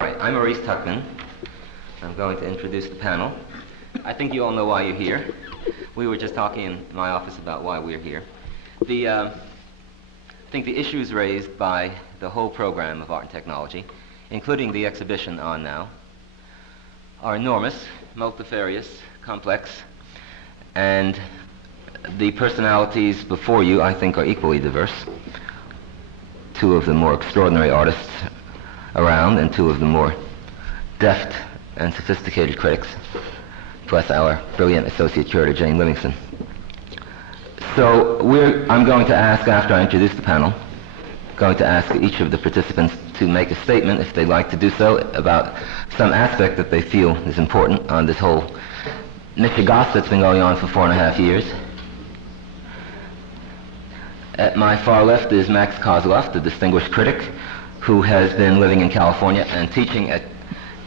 Right, I'm Maurice Tuckman. I'm going to introduce the panel. I think you all know why you're here. We were just talking in my office about why we're here. I think the issues raised by the whole program of Art and Technology, including the exhibition on now, are enormous, multifarious, complex, and the personalities before you, I think, are equally diverse. Two of the more extraordinary artists around, and two of the more deft and sophisticated critics, plus our brilliant associate curator, Jane Livingston. So I'm going to ask, after I introduce the panel, going to ask each of the participants to make a statement, if they'd like to do so, about some aspect that they feel is important on this whole mishigas that's been going on for 4.5 years. At my far left is Max Kozloff, the distinguished critic, who has been living in California and teaching at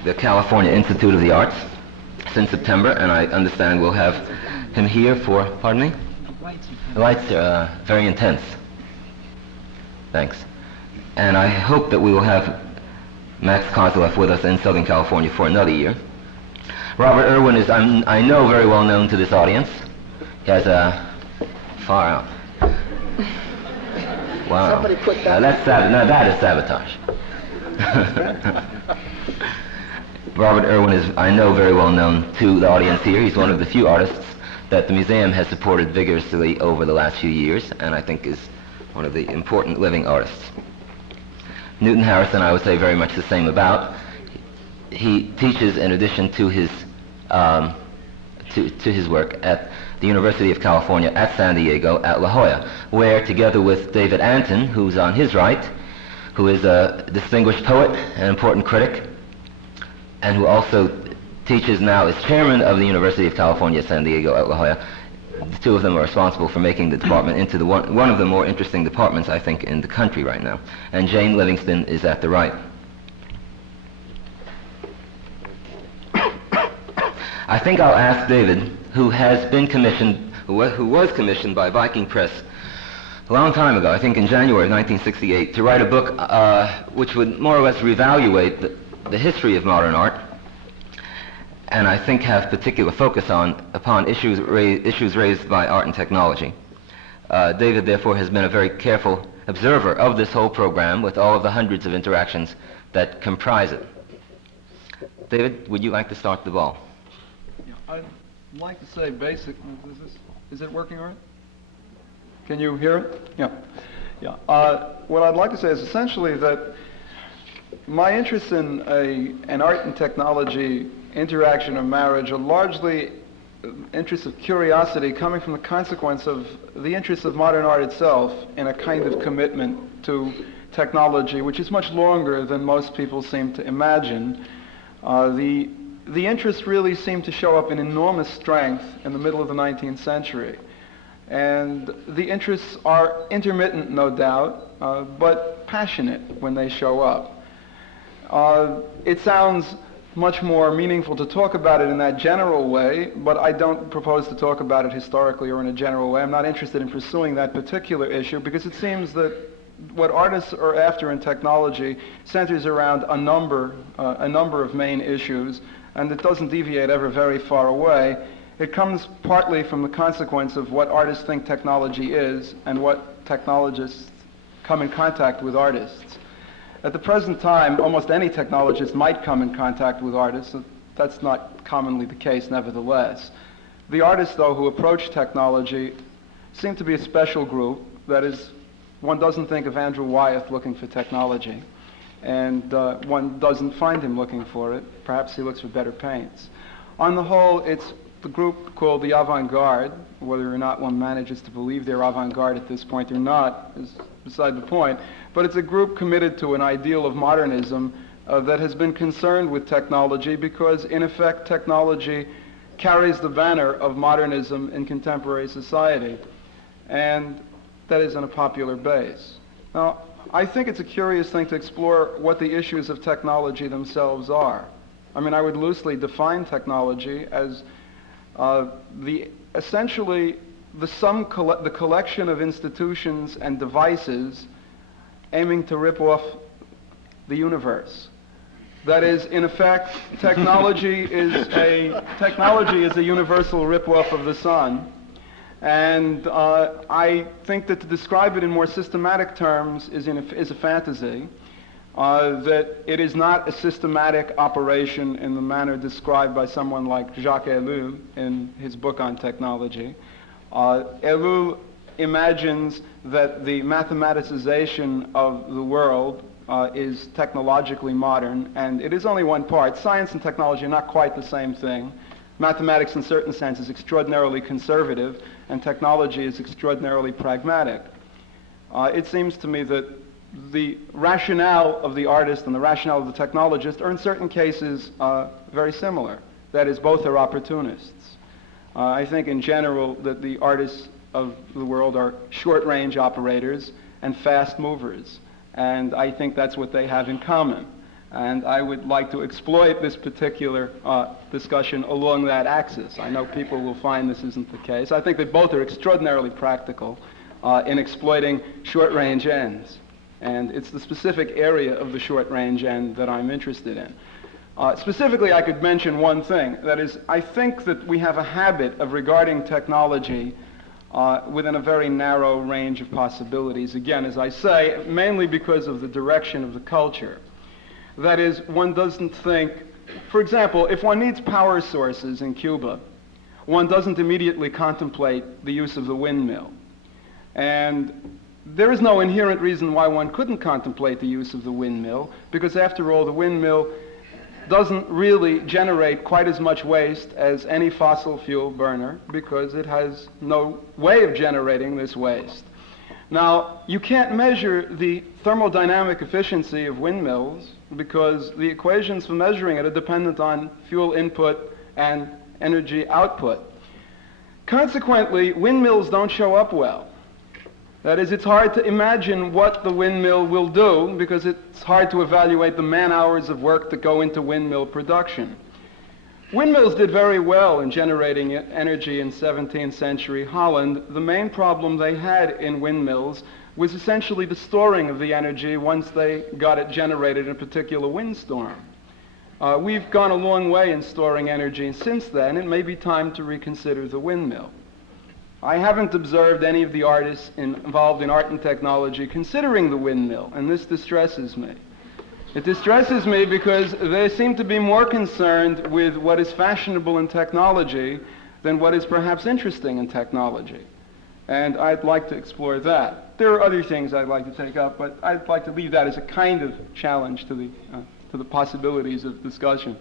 the California Institute of the Arts since September, and I understand we'll have him here for, pardon me? The lights are very intense. Thanks. And I hope that we will have Max Kozloff with us in Southern California for another year. Robert Irwin is, I know, very well known to this audience. He has a far out. Wow. Somebody put that. That is sabotage. Robert Irwin is, I know, very well known to the audience here. He's one of the few artists that the museum has supported vigorously over the last few years, and I think is one of the important living artists. Newton Harrison, I would say very much the same about. He teaches, in addition to his work, at the University of California at San Diego at La Jolla, where, together with David Anton, who's on his right, who is a distinguished poet and important critic, and who also teaches now as chairman of the University of California at San Diego at La Jolla, the two of them are responsible for making the department into one of the more interesting departments, I think, in the country right now. And Jane Livingston is at the right. I think I'll ask David, who has been commissioned, who was commissioned by Viking Press a long time ago, I think in January of 1968, to write a book which would more or less reevaluate the history of modern art, and I think have particular focus upon issues raised by art and technology. David, therefore, has been a very careful observer of this whole program with all of the hundreds of interactions that comprise it. David, would you like to start the ball? I'd like to say is it working all right? Can you hear it? Yeah. What I'd like to say is essentially that my interests in an art and technology interaction or marriage are largely interests of curiosity coming from the consequence of the interests of modern art itself in a kind of commitment to technology, which is much longer than most people seem to imagine. The interests really seem to show up in enormous strength in the middle of the 19th century. And the interests are intermittent, no doubt, but passionate when they show up. It sounds much more meaningful to talk about it in that general way, but I don't propose to talk about it historically or in a general way. I'm not interested in pursuing that particular issue because it seems that what artists are after in technology centers around a number of main issues, and it doesn't deviate ever very far away. It comes partly from the consequence of what artists think technology is and what technologists come in contact with artists. At the present time, almost any technologist might come in contact with artists. That's not commonly the case, nevertheless. The artists, though, who approach technology seem to be a special group. That is, one doesn't think of Andrew Wyeth looking for technology, and one doesn't find him looking for it. Perhaps he looks for better paints. On the whole, it's the group called the avant-garde. Whether or not one manages to believe they're avant-garde at this point or not is beside the point. But it's a group committed to an ideal of modernism that has been concerned with technology because, in effect, technology carries the banner of modernism in contemporary society. And that is on a popular base. Now, I think it's a curious thing to explore what the issues of technology themselves are. I mean, I would loosely define technology as essentially the collection of institutions and devices aiming to rip off the universe. That is, in effect, technology is a universal rip-off of the sun. And I think that to describe it in more systematic terms is a fantasy. That it is not a systematic operation in the manner described by someone like Jacques Ellul in his book on technology. Ellul imagines that the mathematicization of the world is technologically modern, and it is only one part. Science and technology are not quite the same thing. Mathematics, in certain sense, is extraordinarily conservative, and technology is extraordinarily pragmatic. It seems to me that the rationale of the artist and the rationale of the technologist are, in certain cases, very similar. That is, both are opportunists. I think, in general, that the artists of the world are short-range operators and fast movers. And I think that's what they have in common. And I would like to exploit this particular discussion along that axis. I know people will find this isn't the case. I think that both are extraordinarily practical in exploiting short-range ends. And it's the specific area of the short-range end that I'm interested in. Specifically, I could mention one thing. That is, I think that we have a habit of regarding technology within a very narrow range of possibilities. Again, as I say, mainly because of the direction of the culture. That is, one doesn't think, for example, if one needs power sources in Cuba, one doesn't immediately contemplate the use of the windmill. And there is no inherent reason why one couldn't contemplate the use of the windmill, because after all, the windmill doesn't really generate quite as much waste as any fossil fuel burner, because it has no way of generating this waste. Now, you can't measure the thermodynamic efficiency of windmills because the equations for measuring it are dependent on fuel input and energy output. Consequently, windmills don't show up well. That is, it's hard to imagine what the windmill will do because it's hard to evaluate the man-hours of work that go into windmill production. Windmills did very well in generating energy in 17th century Holland. The main problem they had in windmills was essentially the storing of the energy once they got it generated in a particular windstorm. We've gone a long way in storing energy, and since then it may be time to reconsider the windmill. I haven't observed any of the artists involved in art and technology considering the windmill, and this distresses me. It distresses me because they seem to be more concerned with what is fashionable in technology than what is perhaps interesting in technology. And I'd like to explore that. There are other things I'd like to take up, but I'd like to leave that as a kind of challenge to the possibilities of discussion.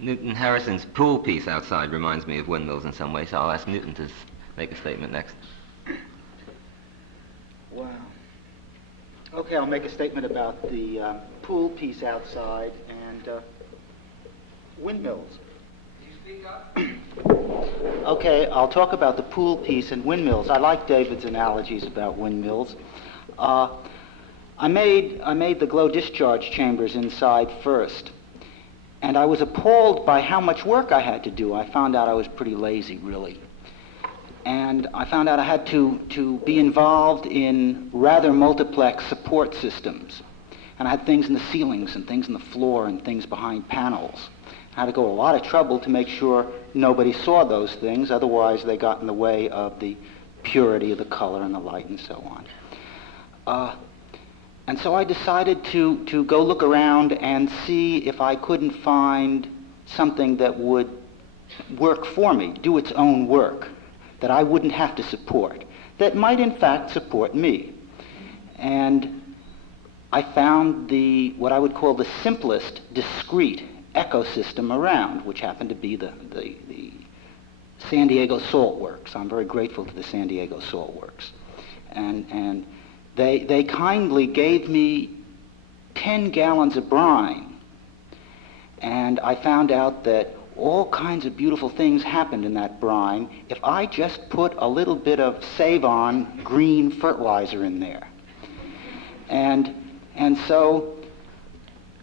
Newton Harrison's pool piece outside reminds me of windmills in some way, so I'll ask Newton to make a statement next. Wow. Okay, I'll make a statement about the pool piece outside and windmills. Can you speak up? Okay, I'll talk about the pool piece and windmills. I like David's analogies about windmills. I made the glow discharge chambers inside first, and I was appalled by how much work I had to do. I found out I was pretty lazy, really. And I found out I had to be involved in rather multiplex support systems. And I had things in the ceilings and things in the floor and things behind panels. I had to go to a lot of trouble to make sure nobody saw those things, otherwise they got in the way of the purity of the color and the light and so on. And so I decided to go look around and see if I couldn't find something that would work for me, do its own work, that I wouldn't have to support, that might in fact support me. And I found what I would call the simplest discrete ecosystem around, which happened to be the San Diego Salt Works. I'm very grateful to the San Diego Salt Works. And they kindly gave me 10 gallons of brine. And I found out that all kinds of beautiful things happened in that brine if I just put a little bit of Save-On green fertilizer in there. And so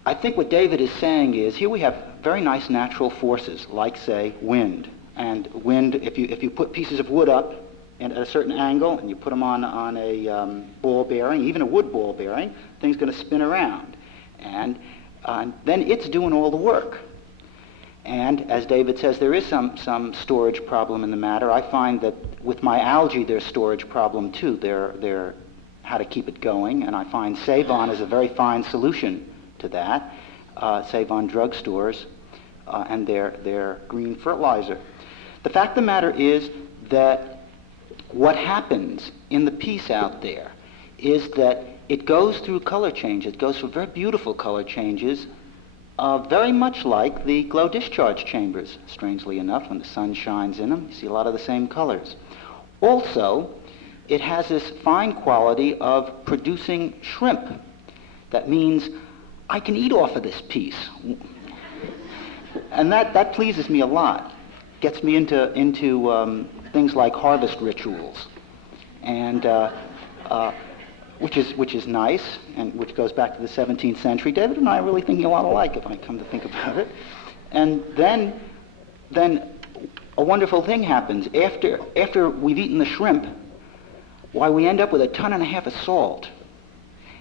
I think what David is saying is, here we have very nice natural forces, like, say, wind. And wind, if you put pieces of wood up at a certain angle and you put them on a ball bearing, even a wood ball bearing, thing's going to spin around. And then it's doing all the work. And as David says, there is some storage problem in the matter. I find that with my algae, there's storage problem too. They're how to keep it going, and I find Save-On is a very fine solution to that. Save-On drugstores and their green fertilizer. The fact of the matter is that what happens in the piece out there is that it goes through color changes. It goes through very beautiful color changes, very much like the glow discharge chambers. Strangely enough, when the sun shines in them, you see a lot of the same colors. Also, it has this fine quality of producing shrimp. That means I can eat off of this piece. And that pleases me a lot. Gets me into things like harvest rituals, and which is nice, and which goes back to the 17th century. David and I are really thinking a lot alike, if I come to think about it. And then a wonderful thing happens. After we've eaten the shrimp, why, we end up with 1.5 tons of salt.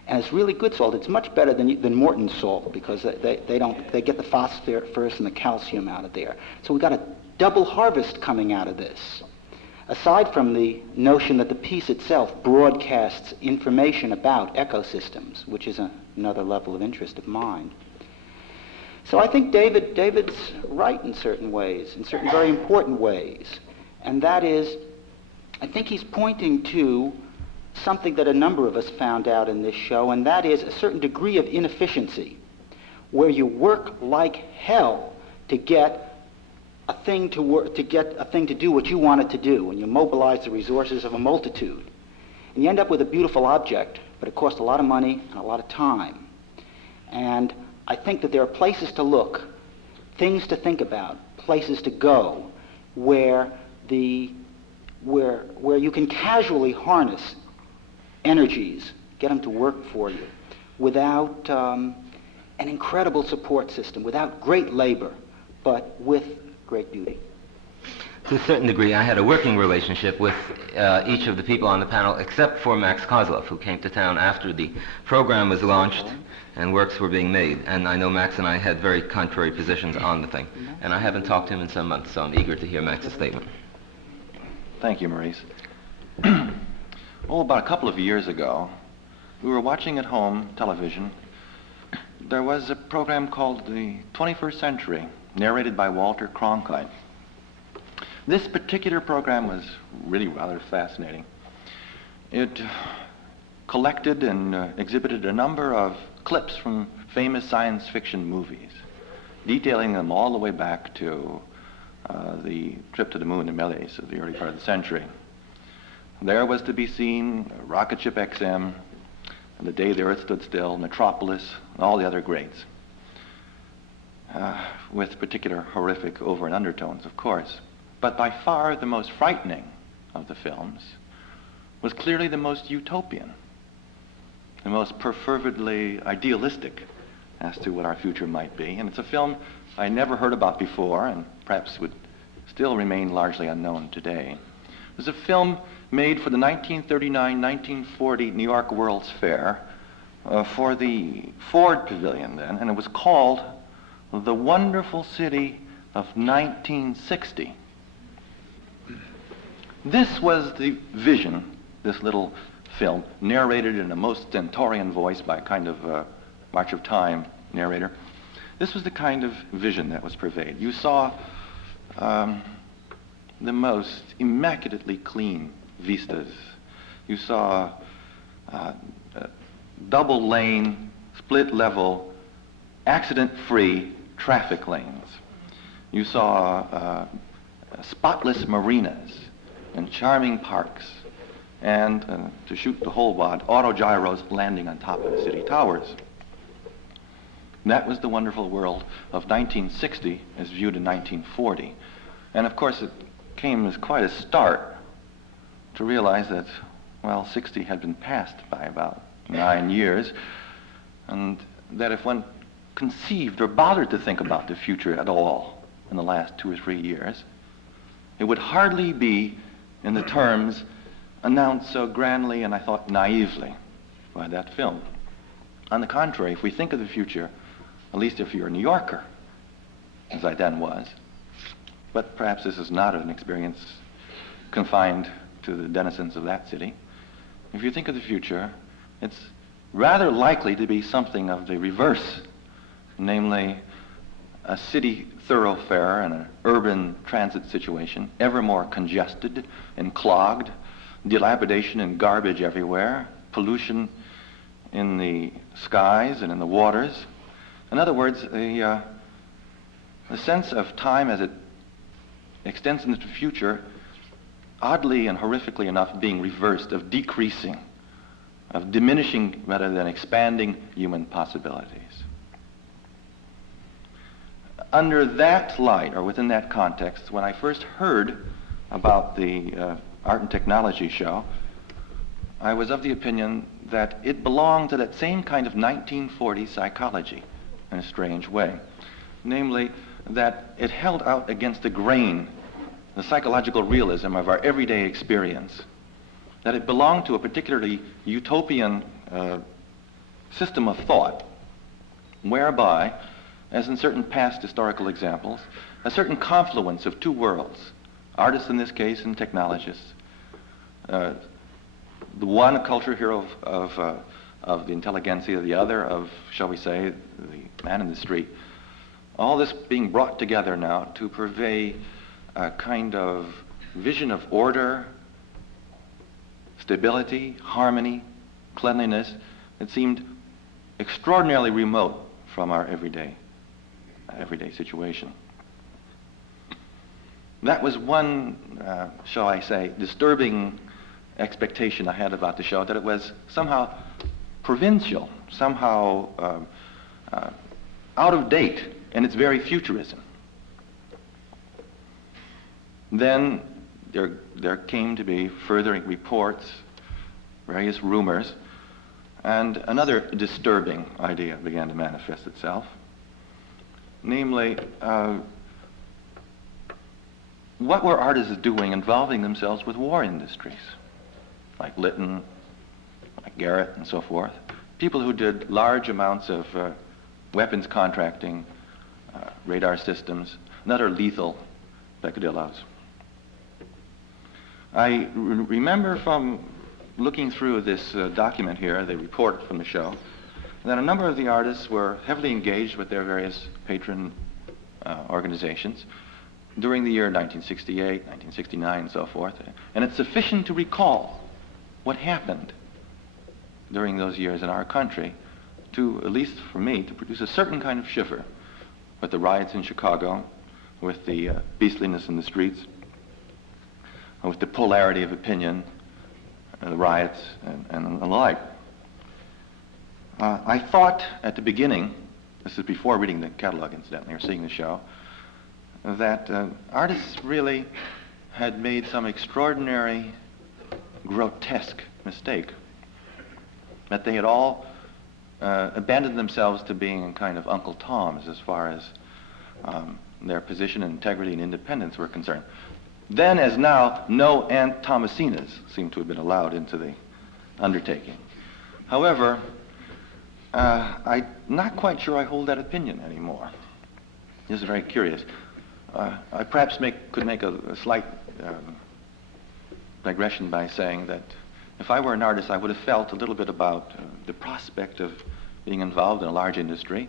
And it's really good salt. It's much better than Morton's salt, because they get the phosphorus and the calcium out of there. So we got a double harvest coming out of this. Aside from the notion that the piece itself broadcasts information about ecosystems, which is another level of interest of mine. So I think David's right in certain ways, in certain very important ways. And that is, I think he's pointing to something that a number of us found out in this show, and that is a certain degree of inefficiency, where you work like hell to get a thing to do what you want it to do, and you mobilize the resources of a multitude. And you end up with a beautiful object, but it costs a lot of money and a lot of time. And I think that there are places to look, things to think about, places to go, where you can casually harness energies, get them to work for you, without an incredible support system, without great labor, but with great beauty. To a certain degree, I had a working relationship with each of the people on the panel, except for Max Kozloff, who came to town after the program was launched and works were being made. And I know Max and I had very contrary positions on the thing. And I haven't talked to him in some months, so I'm eager to hear Max's statement. Thank you, Maurice. About a couple of years ago, we were watching at home television. There was a program called The 21st Century, narrated by Walter Cronkite. This particular program was really rather fascinating. It collected and exhibited a number of clips from famous science fiction movies, detailing them all the way back to the trip to the moon in Méliès of the early part of the century. There was to be seen Rocket Ship XM, and The Day the Earth Stood Still, Metropolis, and all the other greats, with particular horrific over and undertones, of course. But by far the most frightening of the films was clearly the most utopian, the most perfervidly idealistic as to what our future might be. And it's a film I never heard about before, and perhaps would still remain largely unknown today. It was a film made for the 1939-1940 New York World's Fair for the Ford Pavilion then, and it was called The Wonderful City of 1960. This was the vision, this little film, narrated in a most stentorian voice by a kind of March of Time narrator. This was the kind of vision that was pervaded. You saw the most immaculately clean vistas. You saw double lane, split level, accident-free traffic lanes. You saw spotless marinas and charming parks, and to shoot the whole wad, autogyros landing on top of the city towers. That was the wonderful world of 1960 as viewed in 1940. And of course it came as quite a start to realize that, well, 60 had been passed by about 9 years, and that if one conceived or bothered to think about the future at all in the last 2 or 3 years, it would hardly be in the terms announced so grandly and I thought naively by that film. On the contrary, if we think of the future at least if you're a New Yorker, as I then was. But perhaps this is not an experience confined to the denizens of that city. If you think of the future, it's rather likely to be something of the reverse, namely a city thoroughfare and an urban transit situation, ever more congested and clogged, dilapidation and garbage everywhere, pollution in the skies and in the waters. In other words, the sense of time as it extends into the future, oddly and horrifically enough, being reversed, of decreasing, of diminishing rather than expanding human possibilities. Under that light, or within that context, when I first heard about the Art and Technology show, I was of the opinion that it belonged to that same kind of 1940s psychology in a strange way. Namely, that it held out against the grain, the psychological realism of our everyday experience. That it belonged to a particularly utopian system of thought, whereby, as in certain past historical examples, a certain confluence of two worlds, artists in this case and technologists, the one a culture hero of the intelligentsia, the other of, shall we say, the man in the street, all this being brought together now to purvey a kind of vision of order, stability, harmony, cleanliness that seemed extraordinarily remote from our everyday situation. That was one, shall I say, disturbing expectation I had about the show, that it was somehow provincial, somehow out of date in its very futurism. Then there came to be further reports, various rumors, and another disturbing idea began to manifest itself. Namely, what were artists doing involving themselves with war industries, like Lytton, like Garrett, and so forth? People who did large amounts of weapons contracting, radar systems, and other lethal peccadillos. I remember from looking through this document here, the report from the show, that a number of the artists were heavily engaged with their various patron organizations during the year 1968, 1969, and so forth. And it's sufficient to recall what happened during those years in our country to, at least for me, to produce a certain kind of shiver with the riots in Chicago, with the beastliness in the streets, with the polarity of opinion, the riots, and the like. I thought at the beginning, this is before reading the catalog incidentally, or seeing the show, that artists really had made some extraordinary, grotesque mistake. That they had all abandoned themselves to being kind of Uncle Toms as far as their position, integrity, and independence were concerned. Then, as now, no Aunt Thomasinas seem to have been allowed into the undertaking. However, I'm not quite sure I hold that opinion anymore. This is very curious. I perhaps could make a slight digression by saying that if I were an artist, I would have felt a little bit about the prospect of being involved in a large industry.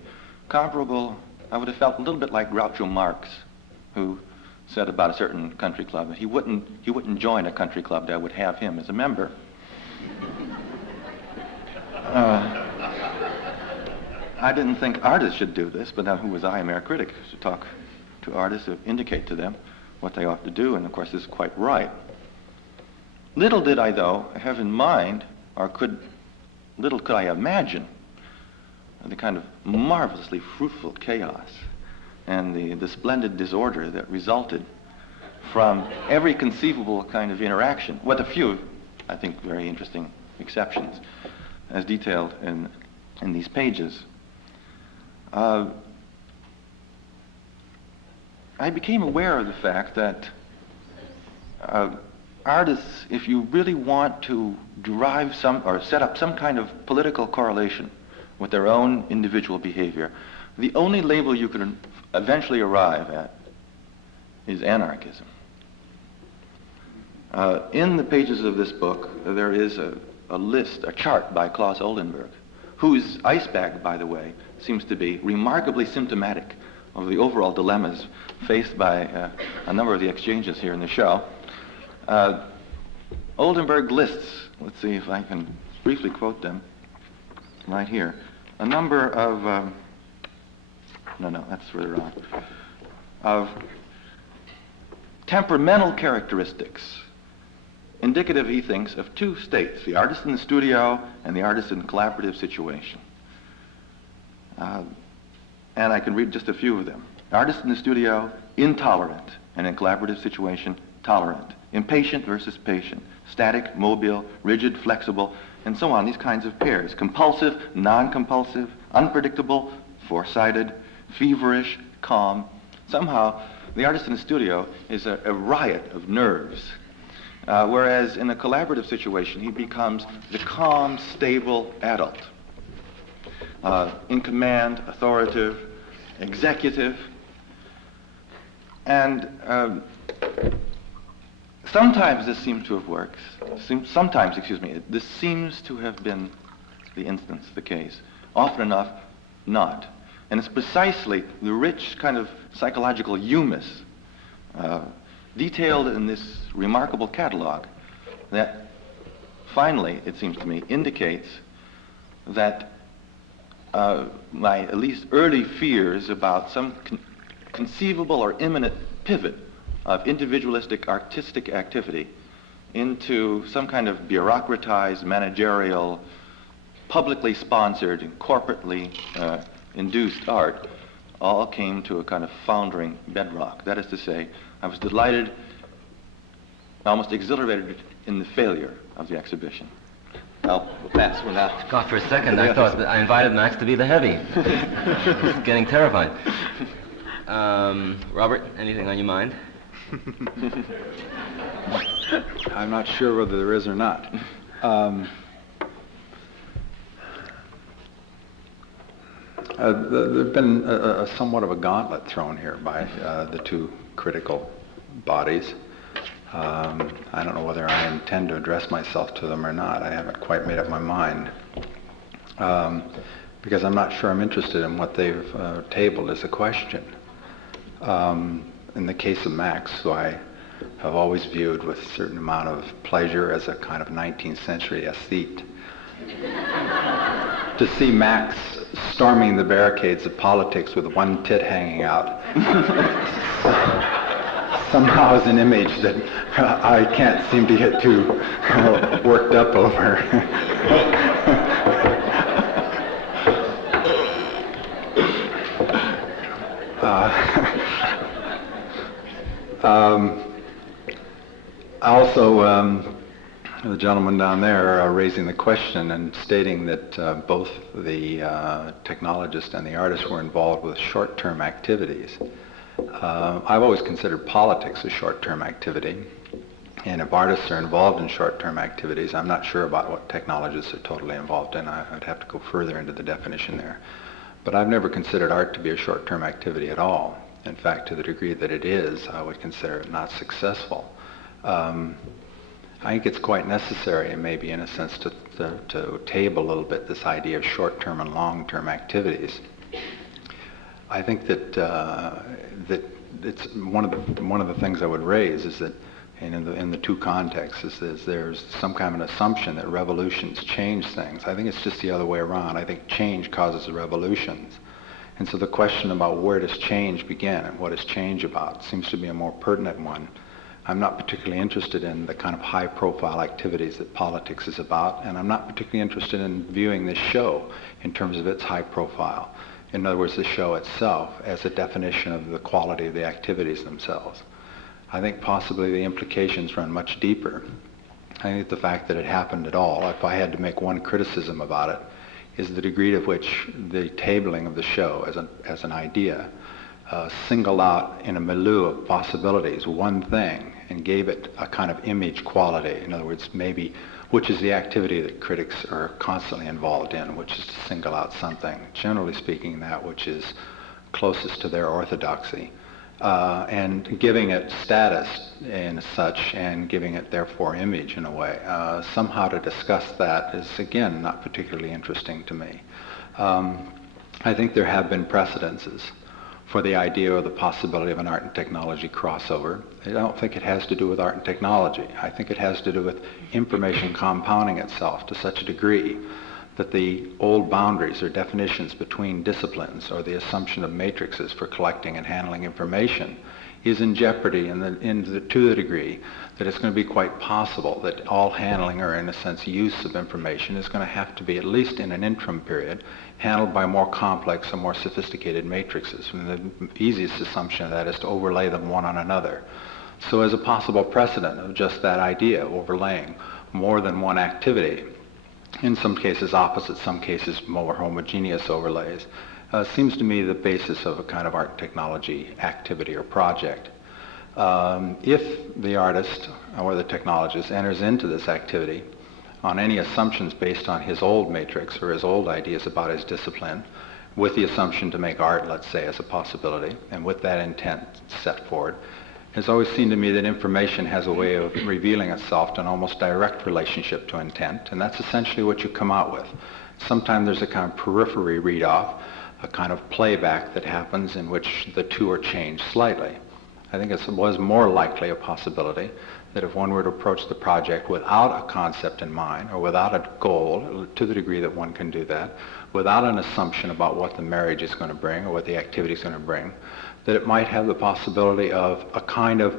Comparable, I would have felt a little bit like Groucho Marx, who said about a certain country club that he wouldn't join a country club that would have him as a member. I didn't think artists should do this, but now who was I, a mere critic, to talk to artists to indicate to them what they ought to do, and of course this is quite right. Little did I, though, have in mind, or little could I imagine, the kind of marvelously fruitful chaos and the splendid disorder that resulted from every conceivable kind of interaction, with a few, I think, very interesting exceptions, as detailed in these pages. I became aware of the fact that artists, if you really want to derive or set up some kind of political correlation with their own individual behavior, the only label you could eventually arrive at is anarchism. In the pages of this book, there is a chart by Klaus Oldenburg, whose ice bag, by the way, seems to be remarkably symptomatic of the overall dilemmas faced by a number of the exchanges here in the show. Oldenburg lists, let's see if I can briefly quote them right here, a number of, no, that's further on, of temperamental characteristics indicative, he thinks, of two states, the artist in the studio and the artist in collaborative situation. And I can read just a few of them. Artist in the studio, intolerant, and in collaborative situation, tolerant. Impatient versus patient. Static, mobile, rigid, flexible, and so on, these kinds of pairs. Compulsive, non-compulsive, unpredictable, foresighted, feverish, calm. Somehow, the artist in the studio is a riot of nerves. Whereas in a collaborative situation, he becomes the calm, stable adult. In command, authoritative, executive, and sometimes this seems to have worked. Sometimes, this seems to have been the instance, the case. Often enough, not. And it's precisely the rich kind of psychological humus detailed in this remarkable catalog that finally, it seems to me, indicates that my at least early fears about some conceivable or imminent pivot of individualistic artistic activity into some kind of bureaucratized, managerial, publicly sponsored, and corporately induced art all came to a kind of foundering bedrock. That is to say, I was delighted, almost exhilarated in the failure of the exhibition. I'll pass without... God, for a second I thought that I invited Max to be the heavy. Getting terrified. Robert, anything on your mind? I'm not sure whether there is or not. There's been a somewhat of a gauntlet thrown here by the two critical bodies. I don't know whether I intend to address myself to them or not. I haven't quite made up my mind. Because I'm not sure I'm interested in what they've tabled as a question. In the case of Max, who I have always viewed with a certain amount of pleasure as a kind of 19th century aesthete, to see Max storming the barricades of politics with one tit hanging out somehow is an image that I can't seem to get too worked up over. Also, the gentleman down there raising the question and stating that both the technologist and the artist were involved with short-term activities. I've always considered politics a short-term activity, and if artists are involved in short-term activities, I'm not sure about what technologists are totally involved in. I'd have to go further into the definition there. But I've never considered art to be a short-term activity at all. In fact, to the degree that it is, I would consider it not successful. I think it's quite necessary, and maybe in a sense, to table a little bit this idea of short-term and long-term activities. I think that that it's one of the things I would raise is that, in the two contexts, is there's some kind of an assumption that revolutions change things. I think it's just the other way around. I think change causes revolutions. And so the question about where does change begin and what is change about seems to be a more pertinent one. I'm not particularly interested in the kind of high-profile activities that politics is about, and I'm not particularly interested in viewing this show in terms of its high profile. In other words, the show itself as a definition of the quality of the activities themselves. I think possibly the implications run much deeper. I think the fact that it happened at all, if I had to make one criticism about it, is the degree to which the tabling of the show as an idea singled out in a milieu of possibilities one thing and gave it a kind of image quality. In other words, maybe which is the activity that critics are constantly involved in, which is to single out something, generally speaking, that which is closest to their orthodoxy, and giving it status in such, and giving it therefore image in a way. Somehow to discuss that is, again, not particularly interesting to me. I think there have been precedences for the idea or the possibility of an art and technology crossover. I don't think it has to do with art and technology. I think it has to do with information compounding itself to such a degree that the old boundaries or definitions between disciplines, or the assumption of matrices for collecting and handling information, is in jeopardy to the degree that it's going to be quite possible that all handling, or in a sense use of information, is going to have to be, at least in an interim period, handled by more complex and more sophisticated matrices. And the easiest assumption of that is to overlay them one on another. So as a possible precedent of just that idea, overlaying more than one activity, in some cases opposite, some cases more homogeneous overlays, seems to me the basis of a kind of art technology activity or project. If the artist or the technologist enters into this activity on any assumptions based on his old matrix or his old ideas about his discipline, with the assumption to make art, let's say, as a possibility, and with that intent set forward, it's always seemed to me that information has a way of revealing itself to an almost direct relationship to intent, and that's essentially what you come out with. Sometimes there's a kind of periphery read-off, a kind of playback that happens in which the two are changed slightly. I think it was more likely a possibility that if one were to approach the project without a concept in mind, or without a goal, to the degree that one can do that, without an assumption about what the marriage is going to bring or what the activity is going to bring, that it might have the possibility of a kind of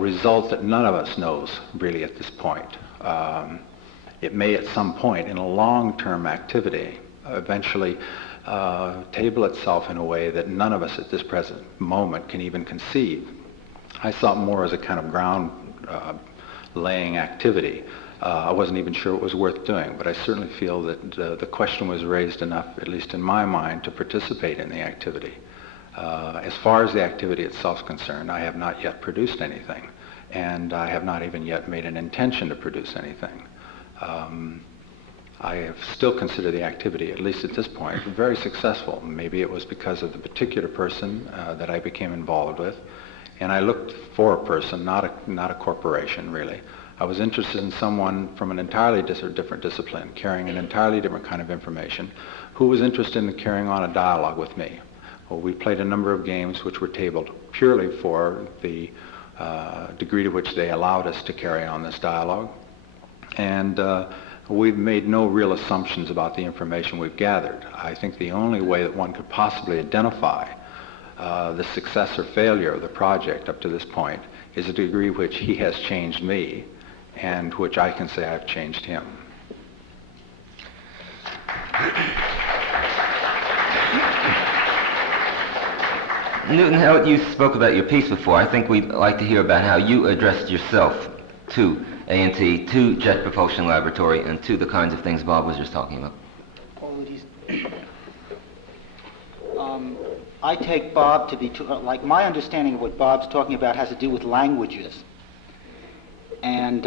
result that none of us knows really at this point. It may at some point in a long-term activity eventually table itself in a way that none of us at this present moment can even conceive. I saw it more as a kind of ground laying activity. I wasn't even sure it was worth doing, but I certainly feel that the question was raised enough, at least in my mind, to participate in the activity. As far as the activity itself is concerned, I have not yet produced anything, and I have not even yet made an intention to produce anything. I still consider the activity, at least at this point, very successful. Maybe it was because of the particular person that I became involved with, and I looked for a person, not a corporation, really. I was interested in someone from an entirely different discipline, carrying an entirely different kind of information, who was interested in carrying on a dialogue with me. Well, we played a number of games which were tabled purely for the degree to which they allowed us to carry on this dialogue. And we've made no real assumptions about the information we've gathered. I think the only way that one could possibly identify the success or failure of the project up to this point is the degree which he has changed me, and which I can say I've changed him. Newton, how you spoke about your piece before. I think we'd like to hear about how you addressed yourself to A&T, to Jet Propulsion Laboratory, and to the kinds of things Bob was just talking about. I take Bob to be, like, my understanding of what Bob's talking about has to do with languages. And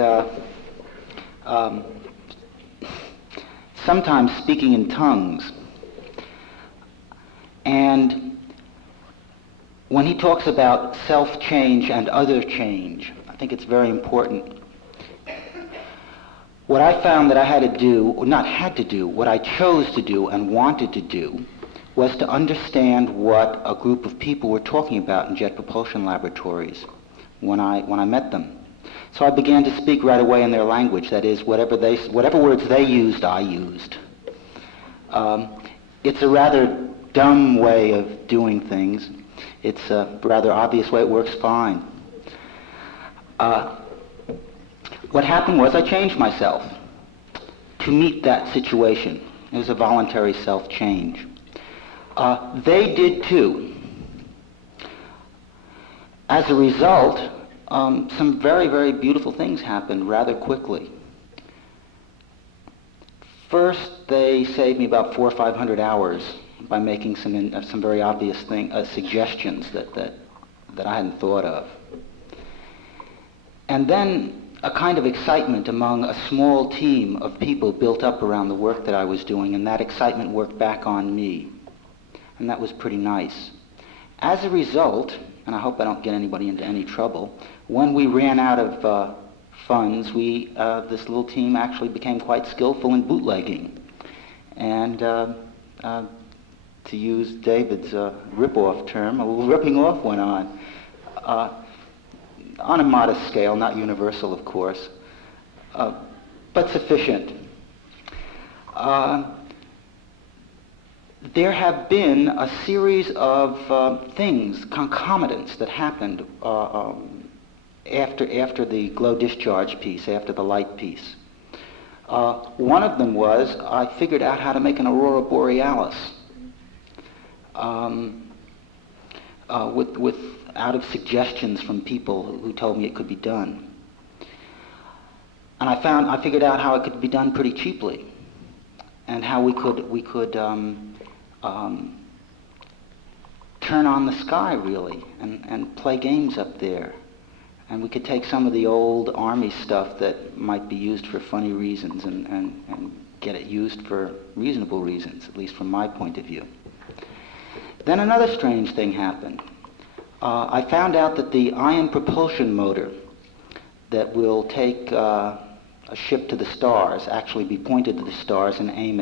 sometimes speaking in tongues. And when he talks about self-change and other change, I think it's very important. What I found that I had to do, or not had to do, what I chose to do and wanted to do, was to understand what a group of people were talking about in jet propulsion laboratories when I met them. So I began to speak right away in their language. That is, whatever words they used, I used. It's a rather dumb way of doing things. It's a rather obvious way. It works fine. What happened was I changed myself to meet that situation. It was a voluntary self-change. They did too. As a result, some very, very beautiful things happened rather quickly. First, they saved me about 400 or 500 hours by making some very obvious suggestions that I hadn't thought of. And then a kind of excitement among a small team of people built up around the work that I was doing, and that excitement worked back on me. And that was pretty nice. As a result, and I hope I don't get anybody into any trouble, when we ran out of funds, this little team actually became quite skillful in bootlegging. And to use David's rip-off term, a little ripping off went on a modest scale, not universal, of course, but sufficient. There have been a series of things, concomitants, that happened after the glow discharge piece, after the light piece. One of them was I figured out how to make an aurora borealis out of suggestions from people who told me it could be done. And I figured out how it could be done pretty cheaply, and how we could turn on the sky, really, and play games up there. And we could take some of the old Army stuff that might be used for funny reasons and get it used for reasonable reasons, at least from my point of view. Then another strange thing happened. I found out that the ion propulsion motor that will take a ship to the stars, actually be pointed to the stars and aim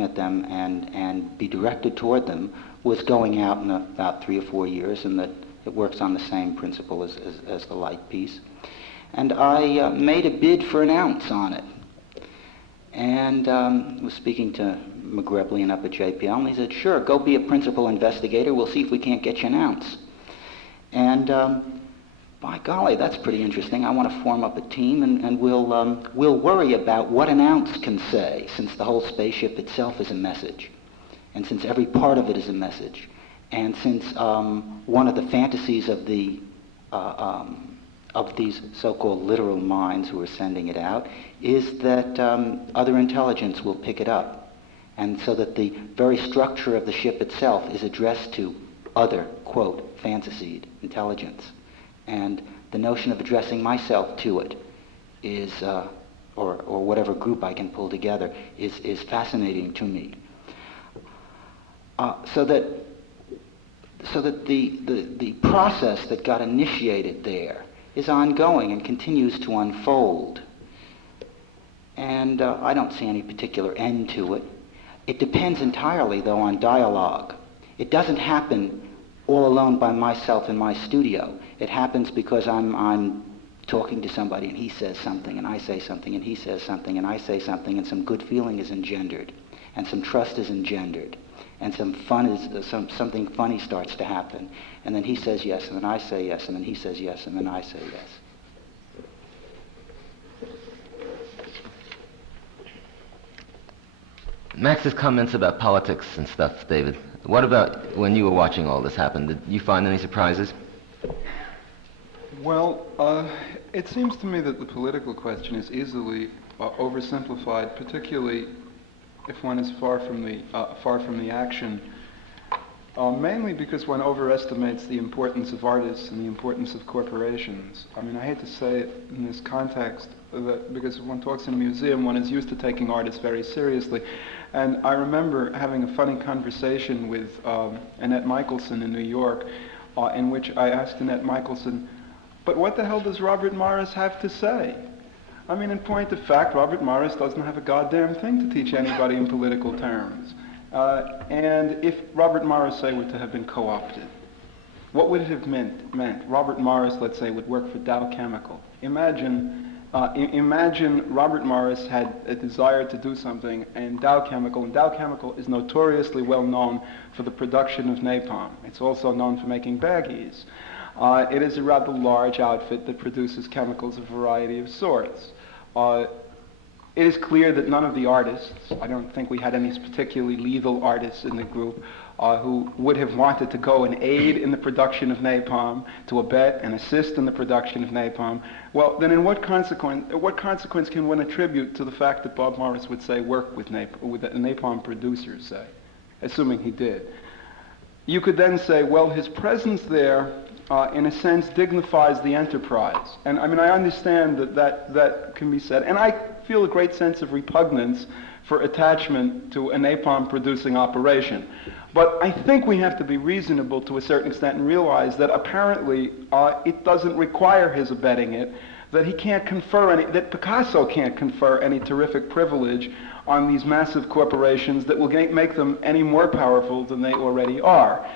at them and be directed toward them, was going out in about 3 or 4 years, and that it works on the same principle as the light piece. And I made a bid for an ounce on it. And was speaking to McGreblian up at JPL, and he said, "Sure, go be a principal investigator. We'll see if we can't get you an ounce." And by golly, that's pretty interesting. I want to form up a team, and we'll worry about what an ounce can say, since the whole spaceship itself is a message, and since every part of it is a message, and since one of the fantasies of these so-called literal minds who are sending it out is that other intelligence will pick it up, and so that the very structure of the ship itself is addressed to other, quote, fantasied intelligence. And the notion of addressing myself to it is, or whatever group I can pull together, is fascinating to me. So that the process that got initiated there is ongoing and continues to unfold. And I don't see any particular end to it. It depends entirely, though, on dialogue. It doesn't happen all alone by myself in my studio. It happens because I'm talking to somebody and he says something and I say something and he says something and I say something, and some good feeling is engendered and some trust is engendered and some fun is something funny starts to happen, and then he says yes and then I say yes and then he says yes and then I say yes. Max's comments about politics and stuff, David. What about when you were watching all this happen? Did you find any surprises? Well, it seems to me that the political question is easily oversimplified, particularly if one is far from the action. Mainly because one overestimates the importance of artists and the importance of corporations. I mean, I hate to say it in this context, because when one talks in a museum, one is used to taking artists very seriously. And I remember having a funny conversation with Annette Michelson in New York, in which I asked Annette Michelson, "But what the hell does Robert Morris have to say?" I mean, in point of fact, Robert Morris doesn't have a goddamn thing to teach anybody in political terms. And if Robert Morris, say, were to have been co-opted, what would it have meant? Robert Morris, let's say, would work for Dow Chemical. Imagine Robert Morris had a desire to do something in Dow Chemical, and Dow Chemical is notoriously well known for the production of napalm. It's also known for making baggies. It is a rather large outfit that produces chemicals of a variety of sorts. It is clear that none of the artists, I don't think we had any particularly lethal artists in the group, who would have wanted to go and aid in the production of napalm, to abet and assist in the production of napalm. Well, then what consequence can one attribute to the fact that Bob Morris would say work with napalm producers, say, assuming he did? You could then say, well, his presence there in a sense, dignifies the enterprise. And I mean, I understand that can be said. And I feel a great sense of repugnance for attachment to a napalm-producing operation. But I think we have to be reasonable to a certain extent and realize that apparently it doesn't require his abetting it, that he can't confer any, that Picasso can't confer any terrific privilege on these massive corporations that will make them any more powerful than they already are.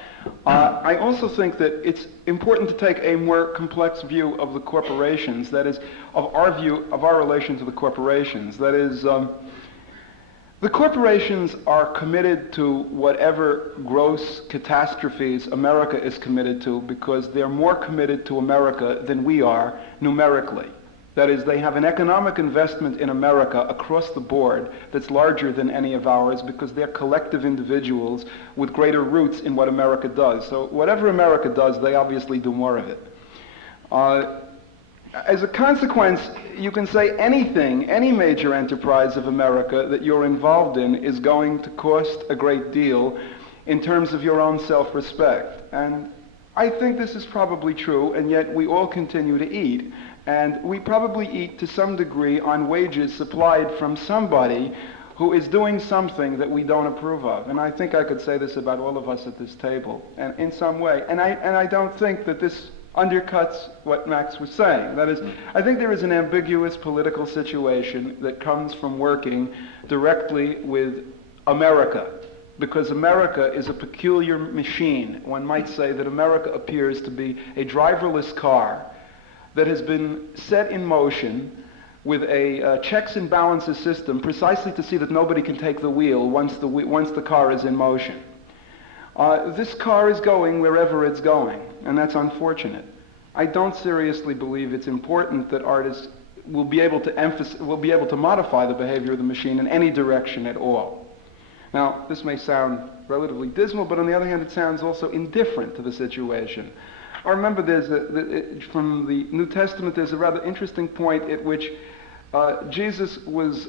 I also think that it's important to take a more complex view of the corporations, that is, of our view of our relation to the corporations. That is, the corporations are committed to whatever gross catastrophes America is committed to because they're more committed to America than we are numerically. That is, they have an economic investment in America across the board that's larger than any of ours because they're collective individuals with greater roots in what America does. So whatever America does, they obviously do more of it. As a consequence, you can say anything, any major enterprise of America that you're involved in is going to cost a great deal in terms of your own self-respect. And I think this is probably true, and yet we all continue to eat. And we probably eat to some degree on wages supplied from somebody who is doing something that we don't approve of. And I think I could say this about all of us at this table, and in some way. And I don't think that this undercuts what Max was saying. That is, I think there is an ambiguous political situation that comes from working directly with America, because America is a peculiar machine. One might say that America appears to be a driverless car that has been set in motion with a checks and balances system precisely to see that nobody can take the wheel once the car is in motion. This car is going wherever it's going, and that's unfortunate. I don't seriously believe it's important that artists will be able to modify the behavior of the machine in any direction at all. Now, this may sound relatively dismal, but on the other hand, it sounds also indifferent to the situation. I remember from the New Testament, there's a rather interesting point at which Jesus was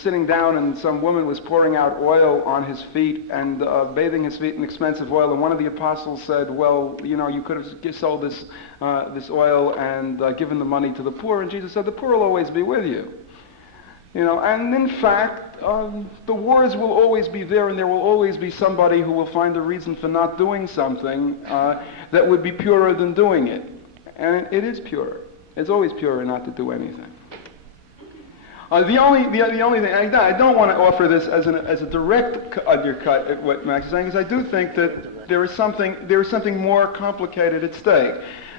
sitting down and some woman was pouring out oil on his feet and bathing his feet in expensive oil, and one of the apostles said, well, you know, you could have sold this oil and given the money to the poor, and Jesus said, the poor will always be with you. You know, and in fact, the wars will always be there, and there will always be somebody who will find a reason for not doing something that would be purer than doing it. And it is purer. It's always purer not to do anything. The only thing, I don't want to offer this as a direct undercut at what Max is saying, is I do think that there is something more complicated at stake.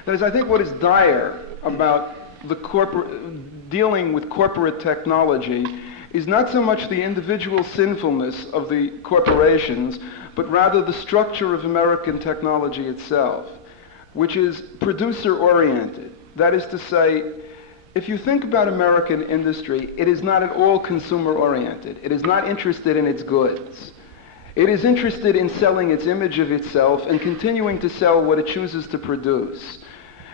That is, I think what is dire about dealing with corporate technology is not so much the individual sinfulness of the corporations, but rather the structure of American technology itself, which is producer-oriented. That is to say, if you think about American industry, it is not at all consumer-oriented. It is not interested in its goods. It is interested in selling its image of itself and continuing to sell what it chooses to produce.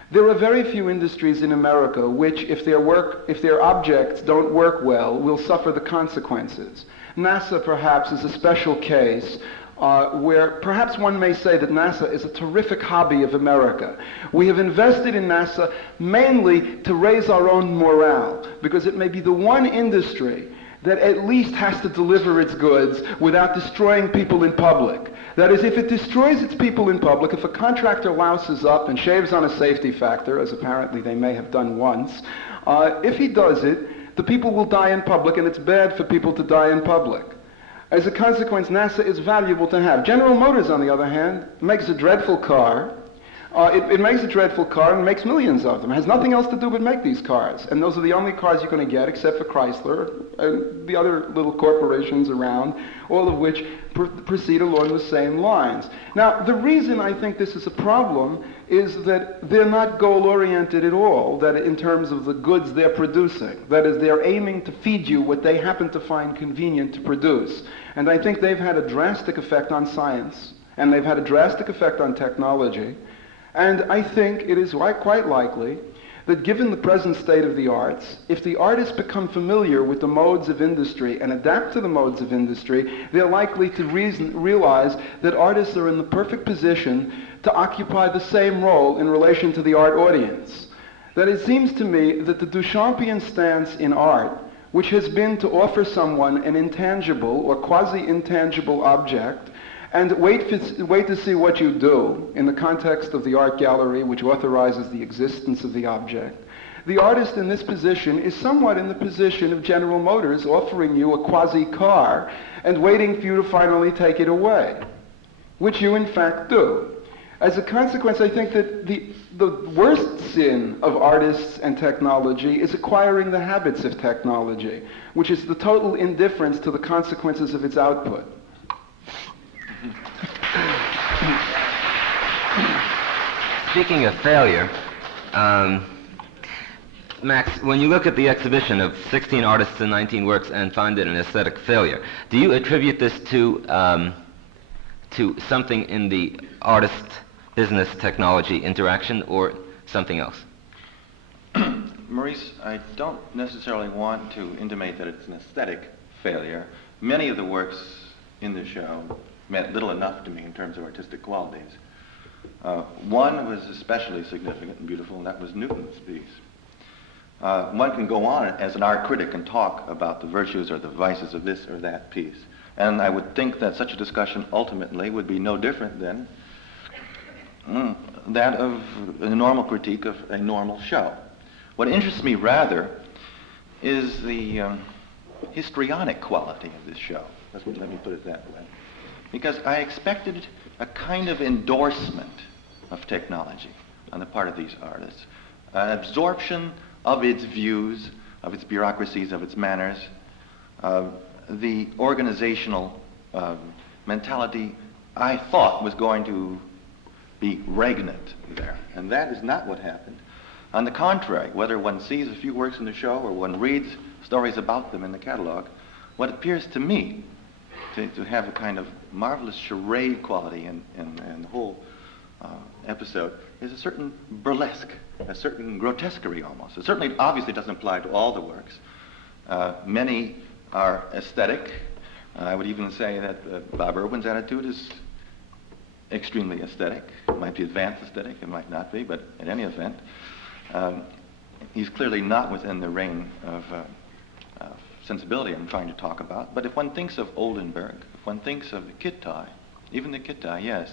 There are very few industries in America which, if their objects don't work well, will suffer the consequences. NASA, perhaps, is a special case where perhaps one may say that NASA is a terrific hobby of America. We have invested in NASA mainly to raise our own morale, because it may be the one industry that at least has to deliver its goods without destroying people in public. That is, if it destroys its people in public, if a contractor louses up and shaves on a safety factor, as apparently they may have done once, if he does it, the people will die in public, and it's bad for people to die in public. As a consequence, NASA is valuable to have. General Motors, on the other hand, makes a dreadful car. It makes a dreadful car and makes millions of them. It has nothing else to do but make these cars. And those are the only cars you're going to get, except for Chrysler and the other little corporations around, all of which proceed along the same lines. Now, the reason I think this is a problem is that they're not goal-oriented at all, that in terms of the goods they're producing. That is, they're aiming to feed you what they happen to find convenient to produce. And I think they've had a drastic effect on science, and they've had a drastic effect on technology. And I think it is quite likely that given the present state of the arts, if the artists become familiar with the modes of industry and adapt to the modes of industry, they're likely to realize that artists are in the perfect position to occupy the same role in relation to the art audience. That it seems to me that the Duchampian stance in art, which has been to offer someone an intangible or quasi-intangible object, and wait to see what you do in the context of the art gallery, which authorizes the existence of the object. The artist in this position is somewhat in the position of General Motors offering you a quasi-car and waiting for you to finally take it away, which you in fact do. As a consequence, I think that the worst sin of artists and technology is acquiring the habits of technology, which is the total indifference to the consequences of its output. Speaking of failure, Max, when you look at the exhibition of 16 artists and 19 works and find it an aesthetic failure, do you attribute this to something in the artist-business technology interaction or something else? Maurice, I don't necessarily want to intimate that it's an aesthetic failure. Many of the works in the show meant little enough to me in terms of artistic qualities. One was especially significant and beautiful, and that was Newton's piece. One can go on as an art critic and talk about the virtues or the vices of this or that piece. And I would think that such a discussion ultimately would be no different than that of a normal critique of a normal show. What interests me rather is the histrionic quality of this show. Let me put it that way. Because I expected a kind of endorsement of technology on the part of these artists, an absorption of its views, of its bureaucracies, of its manners, the organizational mentality I thought was going to be regnant there. And that is not what happened. On the contrary, whether one sees a few works in the show or one reads stories about them in the catalog, what appears to me to have a kind of marvelous charade quality in the whole episode is a certain burlesque, a certain grotesquerie almost. It certainly obviously doesn't apply to all the works. Many are aesthetic. I would even say that Bob Irwin's attitude is extremely aesthetic. It might be advanced aesthetic, it might not be, but in any event, he's clearly not within the reign of sensibility I'm trying to talk about. But if one thinks of Oldenburg, if one thinks of the Kittai, even the Kittai, yes,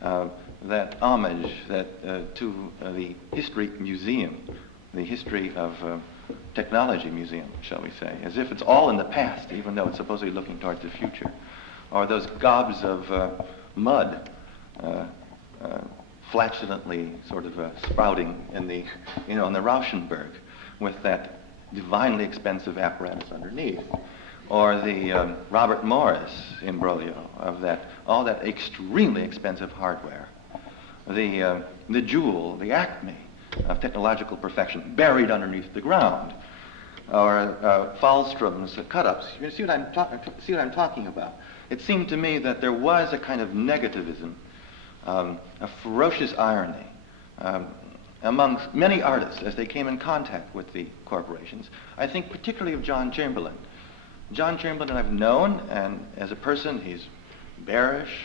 that homage that to the History Museum, the History of Technology Museum, shall we say, as if it's all in the past, even though it's supposedly looking towards the future. Or those gobs of mud flatulently sort of sprouting in the, in the Rauschenberg with that divinely expensive apparatus underneath. Or the Robert Morris imbroglio of that, all that extremely expensive hardware. The jewel, the acme of technological perfection buried underneath the ground. Or Fahlstrom's cut-ups. You see what I'm talking about? It seemed to me that there was a kind of negativism, a ferocious irony amongst many artists as they came in contact with the corporations. I think particularly of John Chamberlain. John Chamberlain I've known, and as a person he's bearish,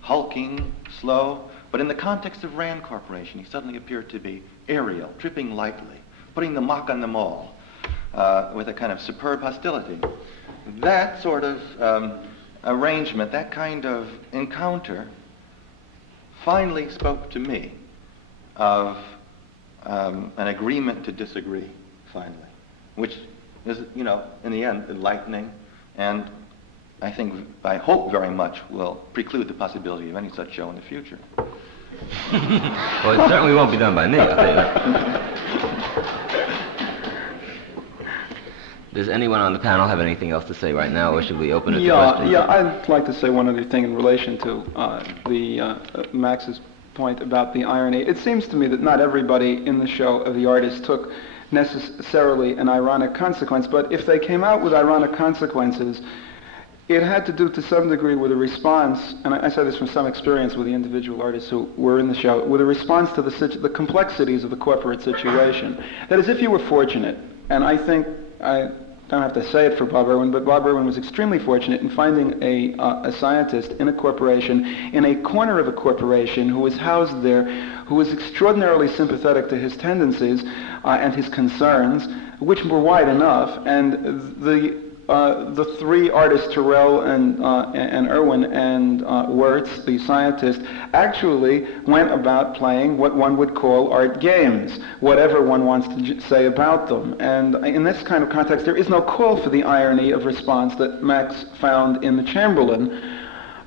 hulking, slow, but in the context of Rand Corporation he suddenly appeared to be aerial, tripping lightly, putting the mock on them all, with a kind of superb hostility. That sort of arrangement, that kind of encounter finally spoke to me of an agreement to disagree, finally, which is, in the end, enlightening, and I hope very much will preclude the possibility of any such show in the future. Well, it certainly won't be done by me, I'll tell you that. Does anyone on the panel have anything else to say right now, or should we open it to questions? Yeah, I'd like to say one other thing in relation to Max's point about the irony. It seems to me that not everybody in the show of the artist took necessarily an ironic consequence, but if they came out with ironic consequences, It had to do to some degree with a response, and I say this from some experience with the individual artists who were in the show, with a response to the complexities of the corporate situation. That is, if you were fortunate, and I think, I don't have to say it for Bob Irwin, but Bob Irwin was extremely fortunate in finding a scientist in a corporation, in a corner of a corporation, who was housed there, who was extraordinarily sympathetic to his tendencies and his concerns, which were wide enough, and the three artists, Terrell and Irwin and Wirtz, the scientist, actually went about playing what one would call art games, whatever one wants to say about them. And in this kind of context, there is no call for the irony of response that Max found in the Chamberlain.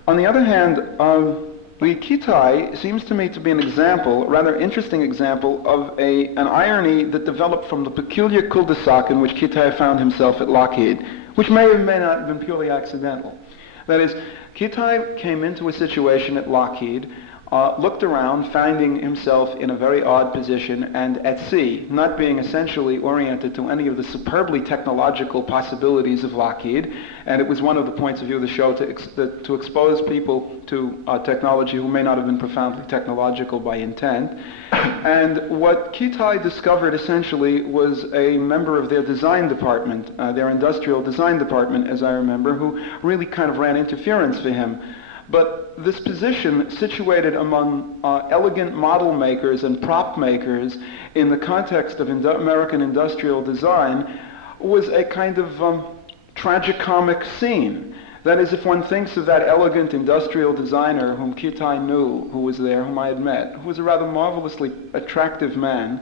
On the other hand, the Kitai seems to me to be an example, a rather interesting example, of an irony that developed from the peculiar cul-de-sac in which Kitai found himself at Lockheed, which may or may not have been purely accidental. That is, Kitai came into a situation at Lockheed, looked around, finding himself in a very odd position and at sea, not being essentially oriented to any of the superbly technological possibilities of Lockheed. And it was one of the points of view of the show to expose people to technology who may not have been profoundly technological by intent. And what Kitai discovered essentially was a member of their design department, their industrial design department, as I remember, who really kind of ran interference for him. But this position, situated among elegant model makers and prop makers in the context of American industrial design, was a kind of tragicomic scene. That is, if one thinks of that elegant industrial designer whom Kitai knew, who was there, whom I had met, who was a rather marvelously attractive man,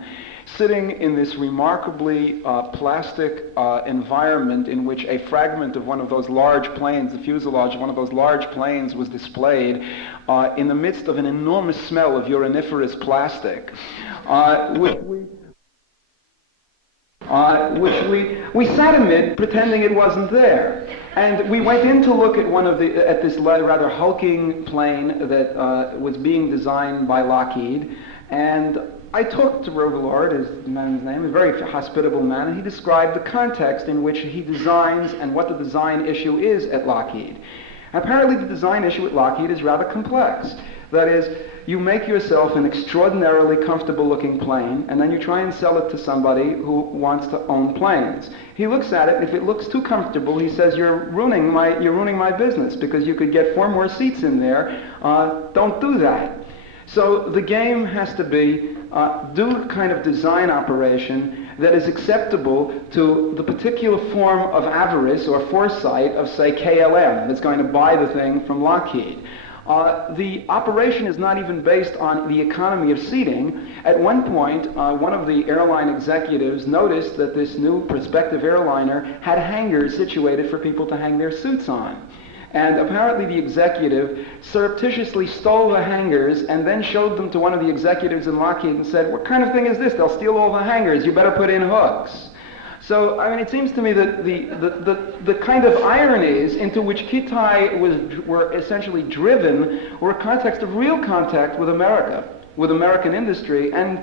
sitting in this remarkably plastic environment in which a fragment of one of those large planes, the fuselage of one of those large planes, was displayed in the midst of an enormous smell of uriniferous plastic, which we sat amid, pretending it wasn't there. And we went in to look at this rather hulking plane that was being designed by Lockheed, and I talked to Rogalard, is the man's name, a very hospitable man, and he described the context in which he designs and what the design issue is at Lockheed. Apparently the design issue at Lockheed is rather complex. That is, you make yourself an extraordinarily comfortable looking plane, and then you try and sell it to somebody who wants to own planes. He looks at it, and if it looks too comfortable, he says, you're ruining my business, because you could get 4 more seats in there. Don't do that. So the game has to be, do a kind of design operation that is acceptable to the particular form of avarice or foresight of, say, KLM, that's going to buy the thing from Lockheed. The operation is not even based on the economy of seating. At one point, one of the airline executives noticed that this new prospective airliner had hangars situated for people to hang their suits on. And apparently the executive surreptitiously stole the hangars and then showed them to one of the executives in Lockheed and said, what kind of thing is this? They'll steal all the hangars. You better put in hooks. So, I mean, it seems to me that the kind of ironies into which Kitai were essentially driven were a context of real contact with America, with American industry, and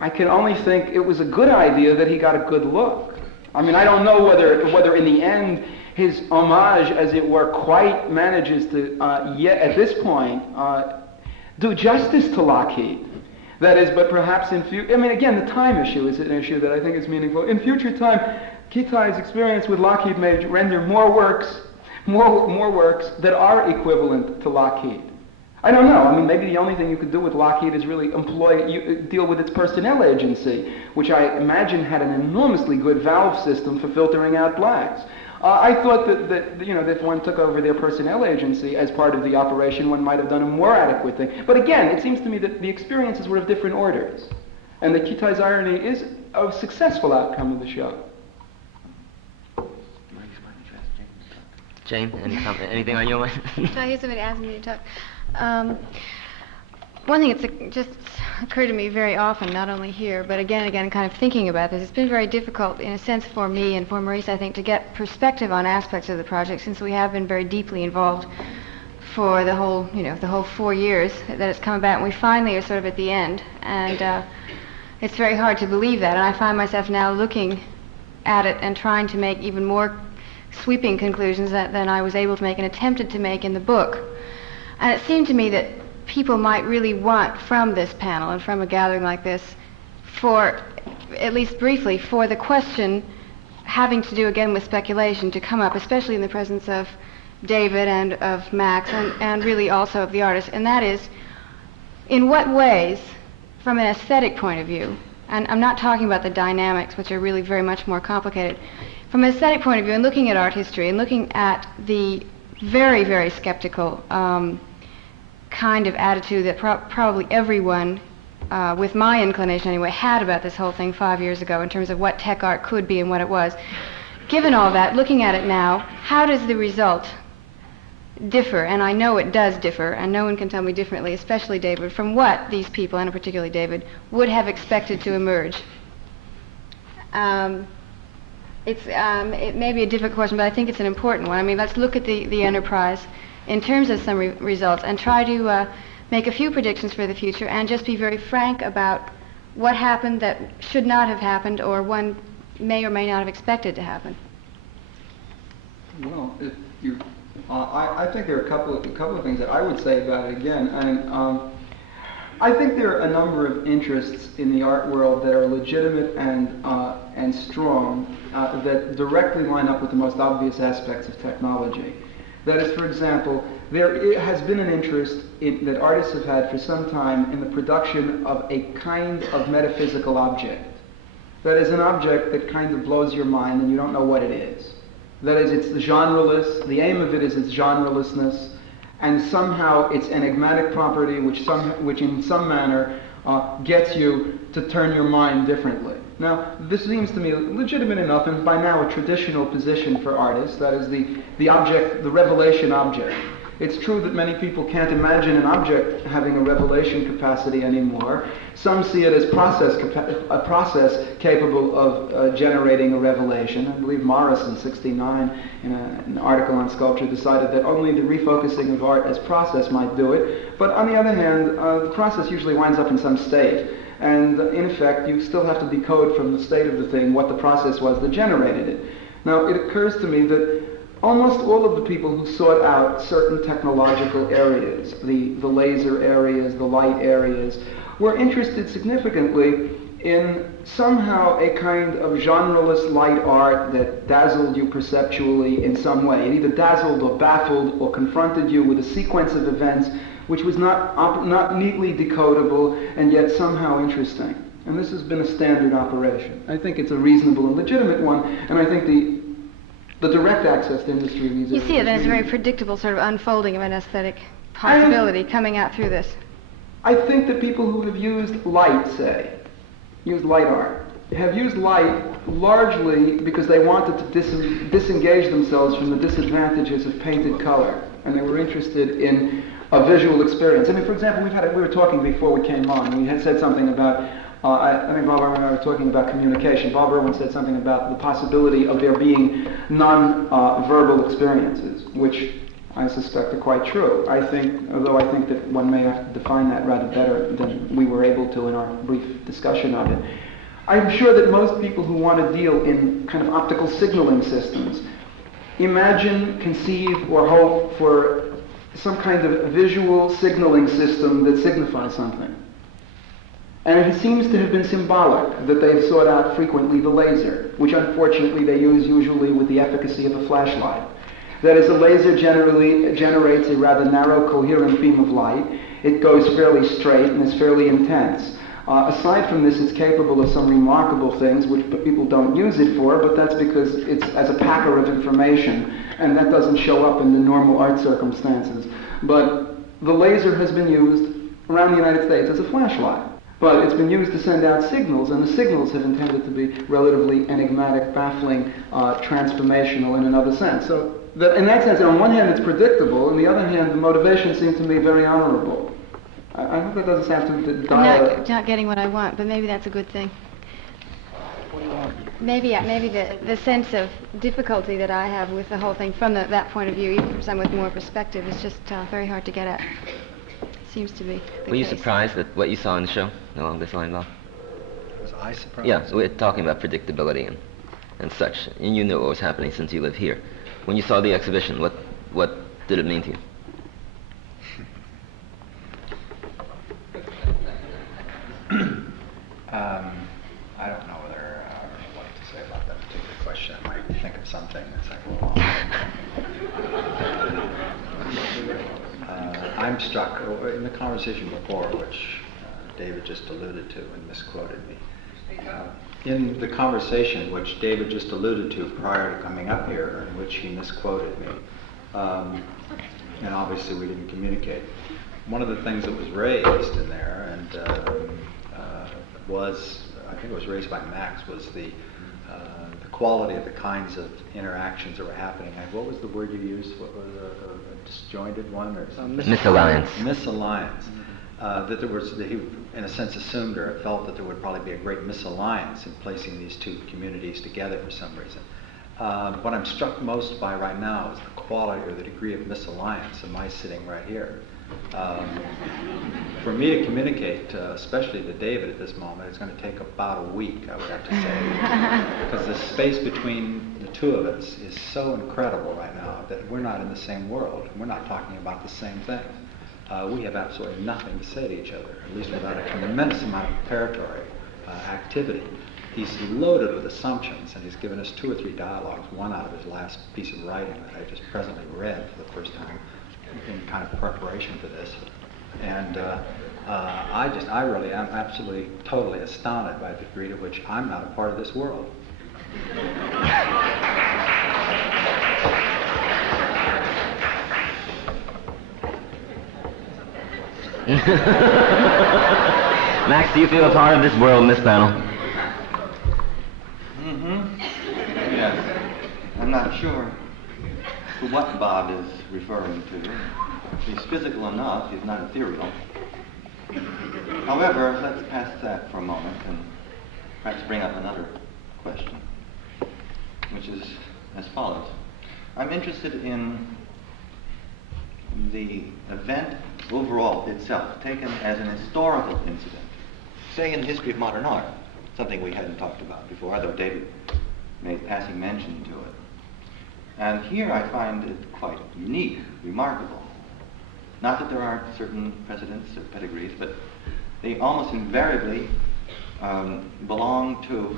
I can only think it was a good idea that he got a good look. I mean, I don't know whether in the end his homage, as it were, quite manages to, yet at this point, do justice to Lockheed. That is, but perhaps in future, I mean, again, the time issue is an issue that I think is meaningful. In future time, Kitai's experience with Lockheed may render more works that are equivalent to Lockheed. I don't know. I mean, maybe the only thing you could do with Lockheed is really deal with its personnel agency, which I imagine had an enormously good valve system for filtering out blacks. I thought that if one took over their personnel agency as part of the operation, one might have done a more adequate thing. But again, it seems to me that the experiences were of different orders, and that Kitai's irony is a successful outcome of the show. Jane, anything on your mind? I hear somebody asking me to talk. One thing that's just occurred to me very often, not only here, but again, kind of thinking about this, it's been very difficult, in a sense, for me and for Maurice, I think, to get perspective on aspects of the project, since we have been very deeply involved for the whole 4 years that it's come about, and we finally are sort of at the end, and it's very hard to believe that, and I find myself now looking at it and trying to make even more sweeping conclusions than I was able to make and attempted to make in the book. And it seemed to me that people might really want from this panel and from a gathering like this, for, at least briefly, for the question having to do again with speculation to come up, especially in the presence of David and of Max and really also of the artist, and that is, in what ways, from an aesthetic point of view, and I'm not talking about the dynamics, which are really very much more complicated, from an aesthetic point of view, and looking at art history and looking at the very, very skeptical kind of attitude that probably everyone, with my inclination anyway, had about this whole thing 5 years ago in terms of what tech art could be and what it was. Given all that, looking at it now, how does the result differ? And I know it does differ, and no one can tell me differently, especially David, from what these people, and particularly David, would have expected to emerge. It may be a difficult question, but I think it's an important one. I mean, let's look at the enterprise in terms of some results and try to make a few predictions for the future and just be very frank about what happened that should not have happened or one may or may not have expected to happen. Well, if you, I think there are a couple of things that I would say about it again. And I think there are a number of interests in the art world that are legitimate and strong that directly line up with the most obvious aspects of technology. That is, for example, there has been an interest that artists have had for some time in the production of a kind of metaphysical object. That is, an object that kind of blows your mind and you don't know what it is. That is, it's genreless, the aim of it is its genrelessness, and somehow its enigmatic property which in some manner gets you to turn your mind differently. Now, this seems to me legitimate enough, and by now a traditional position for artists, that is the object, the revelation object. It's true that many people can't imagine an object having a revelation capacity anymore. Some see it as a process capable of generating a revelation. I believe Morris in '69, in an article on sculpture, decided that only the refocusing of art as process might do it. But on the other hand, the process usually winds up in some state. And in effect, you still have to decode from the state of the thing what the process was that generated it. Now, it occurs to me that almost all of the people who sought out certain technological areas, the laser areas, the light areas, were interested significantly in somehow a kind of genreless light art that dazzled you perceptually in some way. It either dazzled or baffled or confronted you with a sequence of events which was not neatly decodable and yet somehow interesting. And this has been a standard operation. I think it's a reasonable and legitimate one, and I think the direct access to industry research. You see it as a very predictable sort of unfolding of an aesthetic possibility coming out through this. I think that people who have used light, used light art, have used light largely because they wanted to disengage themselves from the disadvantages of painted color, and they were interested in a visual experience. I mean, for example, we were talking before we came on, and we had said something about, I think Bob Irwin and I were talking about communication. Bob Irwin said something about the possibility of there being non-verbal experiences, which I suspect are quite true. Although I think that one may have to define that rather better than we were able to in our brief discussion of it. I'm sure that most people who want to deal in kind of optical signaling systems imagine, conceive, or hope for some kind of visual signaling system that signifies something. And it seems to have been symbolic that they've sought out frequently the laser, which unfortunately they use usually with the efficacy of a flashlight. That is, a laser generally generates a rather narrow, coherent beam of light. It goes fairly straight and is fairly intense. Aside from this, it's capable of some remarkable things which people don't use it for, but that's because it's as a packer of information, and that doesn't show up in the normal art circumstances. But the laser has been used around the United States as a flashlight. But it's been used to send out signals, and the signals have intended to be relatively enigmatic, baffling, transformational in another sense. So in that sense, on one hand it's predictable, on the other hand the motivation seems to me very honorable. I hope that doesn't sound too dire. I'm not getting what I want, but maybe that's a good thing. What do you want? Maybe the sense of difficulty that I have with the whole thing from that point of view, even from someone with more perspective, is just very hard to get at. Seems to be the Were you case. surprised at what you saw in the show along this line, Bob? Was I surprised? Yeah, so we're talking about predictability and such, and you knew what was happening since you live here. When you saw the exhibition, what did it mean to you? I don't know whether what to say about that particular question. I might think of something that's like, I'm struck in the conversation before, which David just alluded to and misquoted me. In the conversation which David just alluded to prior to coming up here, in which he misquoted me, and obviously we didn't communicate, one of the things that was raised in there and I think it was raised by Max, was the quality of the kinds of interactions that were happening. What was the word you used? What was a disjointed one or something? Misalliance. Misalliance. That there was, that he, in a sense, assumed or felt that there would probably be a great misalliance in placing these two communities together for some reason. What I'm struck most by right now is the quality or the degree of misalliance of my sitting right here. For me to communicate, especially to David at this moment, it's going to take about a week, I would have to say, because the space between the two of us is so incredible right now that we're not in the same world. We're not talking about the same thing. We have absolutely nothing to say to each other, at least without a tremendous amount of preparatory activity. He's loaded with assumptions, and he's given us 2 or 3 dialogues, one out of his last piece of writing that I just presently read for the first time in kind of preparation for this. And I really am absolutely, totally astounded by the degree to which I'm not a part of this world. Max, do you feel a part of this world in this panel? Yes. I'm not sure to what Bob is referring to. He's physical enough, he's not ethereal. However, let's pass that for a moment and perhaps bring up another question, which is as follows. I'm interested in the event overall itself, taken as an historical incident, say in the history of modern art, something we hadn't talked about before, although David made passing mention to it. And here I find it quite unique, remarkable. Not that there aren't certain precedents or pedigrees, but they almost invariably belong to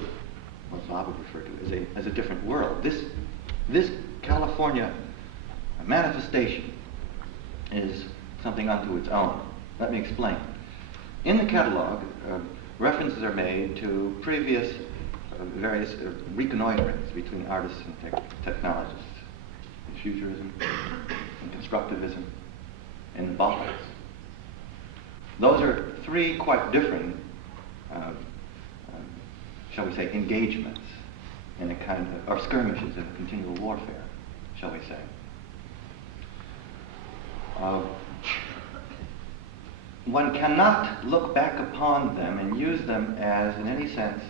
what Bob would refer to as a different world. This California manifestation is something unto its own. Let me explain. In the catalog, references are made to previous various reconnoiterings between artists and technologists, in futurism, in constructivism, in the Balkans. Those are 3 quite different, shall we say, engagements in a kind of, or skirmishes in a continual warfare, shall we say. One cannot look back upon them and use them as, in any sense,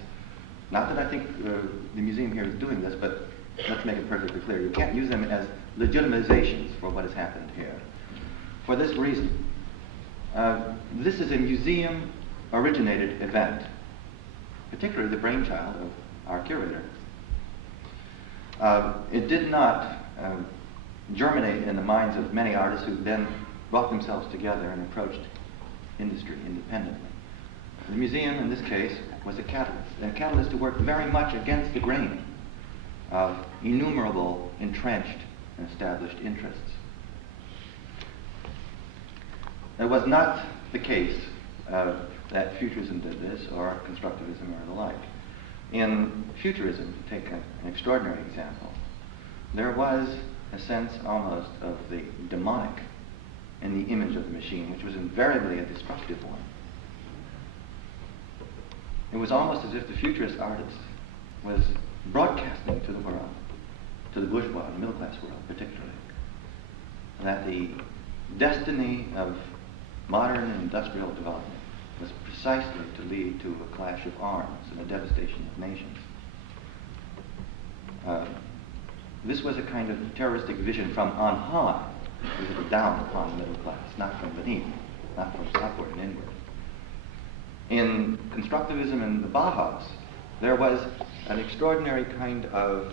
not that I think the museum here is doing this, but let's make it perfectly clear. You can't use them as legitimizations for what has happened here. For this reason, this is a museum-originated event, particularly the brainchild of our curator. It did not germinate in the minds of many artists who then brought themselves together and approached industry independently. The museum, in this case, was a catalyst to work very much against the grain of innumerable entrenched and established interests. It was not the case that futurism did this, or constructivism, or the like. In futurism, to take an extraordinary example, there was a sense almost of the demonic in the image of the machine, which was invariably a destructive one. It was almost as if the futurist artist was broadcasting to the world, to the bourgeois, the middle class world particularly, that the destiny of modern industrial development was precisely to lead to a clash of arms and a devastation of nations. This was a kind of terroristic vision from on high, visited down upon the middle class, not from beneath, not from southward and inward. In constructivism in the Bauhaus, there was an extraordinary kind of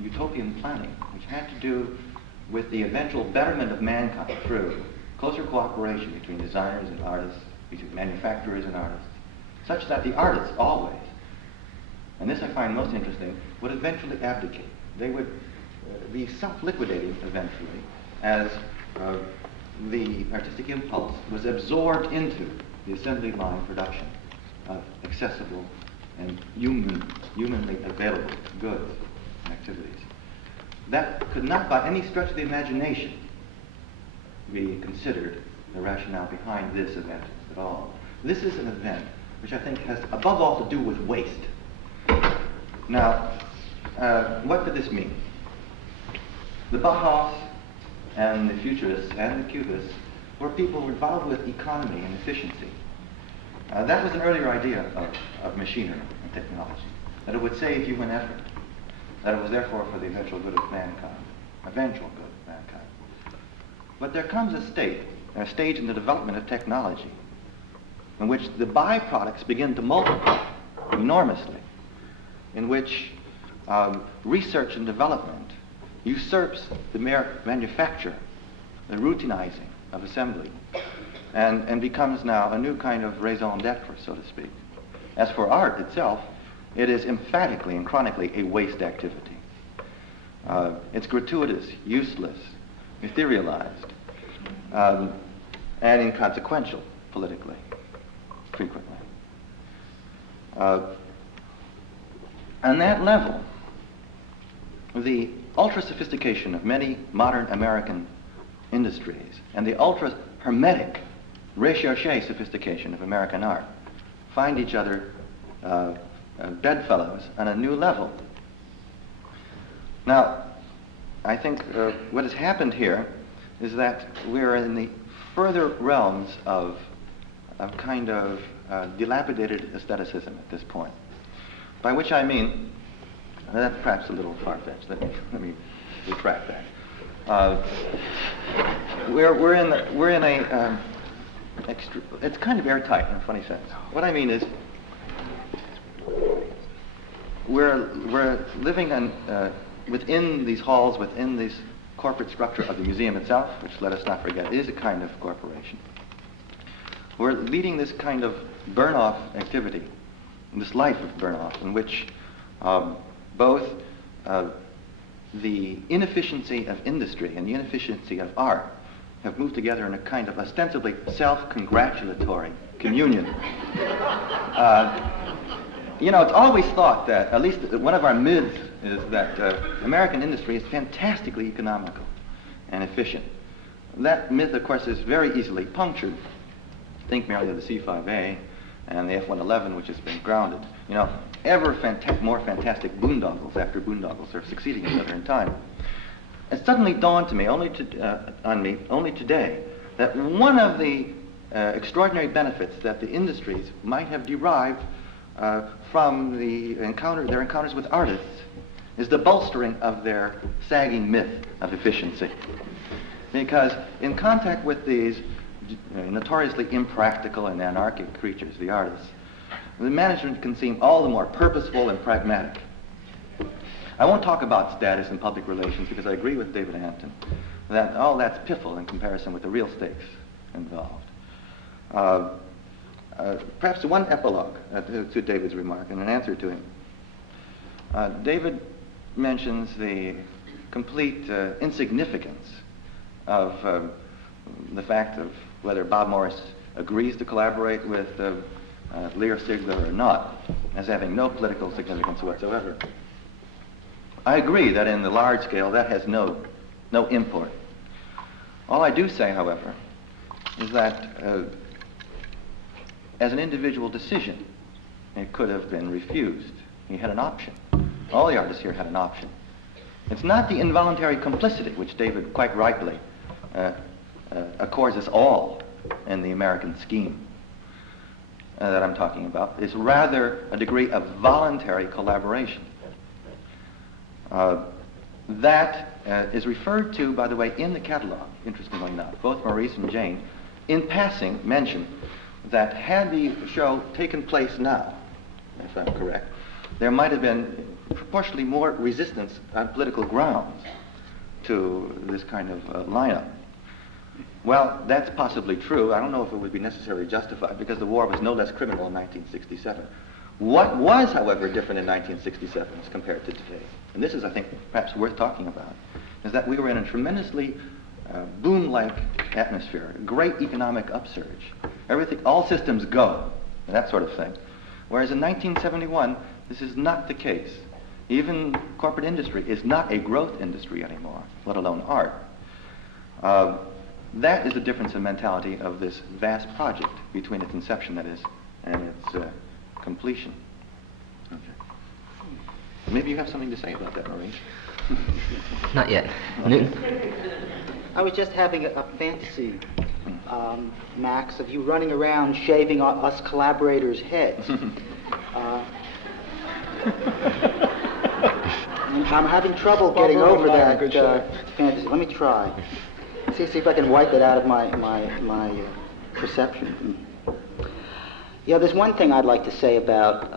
utopian planning, which had to do with the eventual betterment of mankind through closer cooperation between designers and artists, between manufacturers and artists, such that the artists always, and this I find most interesting, would eventually abdicate. They would be self-liquidating eventually as the artistic impulse was absorbed into the assembly line production of accessible and humanly available goods and activities. That could not by any stretch of the imagination be considered the rationale behind this event at all. This is an event which I think has above all to do with waste. Now, what did this mean? The Bauhaus and the Futurists and the Cubists were people involved with economy and efficiency. That was an earlier idea of machinery and technology, that it would save human effort, that it was therefore for the eventual good of mankind, eventual good of mankind. But there comes a stage in the development of technology in which the byproducts begin to multiply enormously, in which research and development usurps the mere manufacture, the routinizing of assembly, and becomes now a new kind of raison d'etre, so to speak. As for art itself, it is emphatically and chronically a waste activity. It's gratuitous, useless, etherealized, and inconsequential politically, frequently. On that level, the ultra-sophistication of many modern American industries and the ultra-hermetic recherche sophistication of American art find each other bedfellows on a new level. Now, I think what has happened here is that we're in the further realms of kind of dilapidated aestheticism at this point. By which I mean, that's perhaps a little far-fetched. Let me retract that. We're in a it's kind of airtight in a funny sense. What I mean is, we're living within these halls, within this corporate structure of the museum itself, which, let us not forget, is a kind of corporation. We're leading this kind of burn-off activity, this life of burn-off, in which both the inefficiency of industry and the inefficiency of art have moved together in a kind of ostensibly self-congratulatory communion. You know, it's always thought that, at least one of our myths is that American industry is fantastically economical and efficient. That myth, of course, is very easily punctured. Think merely of the C-5A and the F-111, which has been grounded. You know, ever more fantastic boondoggles after boondoggles are succeeding each other in time. It suddenly dawned to me, only today, that one of the extraordinary benefits that the industries might have derived from their encounters with artists is the bolstering of their sagging myth of efficiency. Because in contact with these notoriously impractical and anarchic creatures, the artists, the management can seem all the more purposeful and pragmatic. I won't talk about status and public relations because I agree with David Hampton that all that's piffle in comparison with the real stakes involved. Perhaps one epilogue to David's remark and an answer to him. David mentions the complete insignificance of the fact of whether Bob Morris agrees to collaborate with Lear Sigler or not, as having no political significance whatsoever. I agree that in the large scale that has no import. All I do say, however, is that as an individual decision, it could have been refused. He had an option. All the artists here had an option. It's not the involuntary complicity, which David quite rightly accords us all in the American scheme that I'm talking about. It's rather a degree of voluntary collaboration. That is referred to, by the way, in the catalog, interestingly enough. Both Maurice and Jane, in passing, mention that had the show taken place now, if I'm correct, there might have been proportionally more resistance on political grounds to this kind of lineup. Well, that's possibly true. I don't know if it would be necessarily justified because the war was no less criminal in 1967. What was, however, different in 1967 as compared to today, and this is, I think, perhaps worth talking about, is that we were in a tremendously boom-like atmosphere, a great economic upsurge. Everything, all systems go, and that sort of thing. Whereas in 1971, this is not the case. Even corporate industry is not a growth industry anymore, let alone art. That is the difference in mentality of this vast project between its inception, that is, and its completion. Okay. Maybe you have something to say about that, Maurice? Not yet. Newton? I was just having a fantasy, Max, of you running around shaving us collaborators' heads. I'm having trouble getting over that fantasy. Let me try. See if I can wipe it out of my perception. Yeah, there's one thing I'd like to say about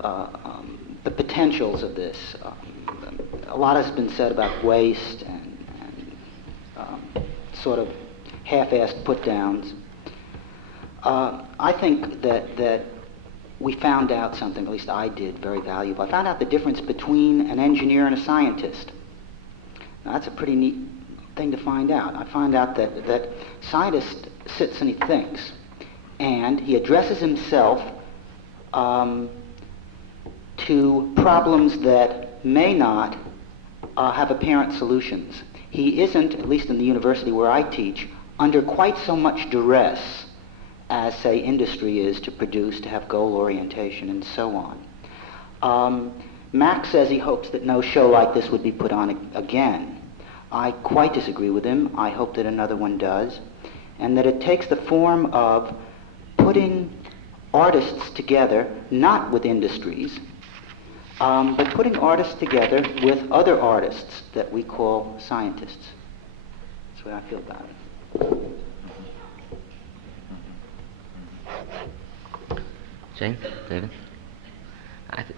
the potentials of this. A lot has been said about waste and sort of half-assed put-downs. I think that we found out something, at least I did, very valuable. I found out the difference between an engineer and a scientist. Now, that's a pretty neat thing to find out. I find out that scientist sits and he thinks, and he addresses himself to problems that may not have apparent solutions. He isn't, at least in the university where I teach, under quite so much duress as, say, industry is to produce, to have goal orientation, and so on. Max says he hopes that no show like this would be put on again. I quite disagree with him. I hope that another one does, and that it takes the form of putting artists together, not with industries, but putting artists together with other artists that we call scientists. That's what I feel about it. Jane? David?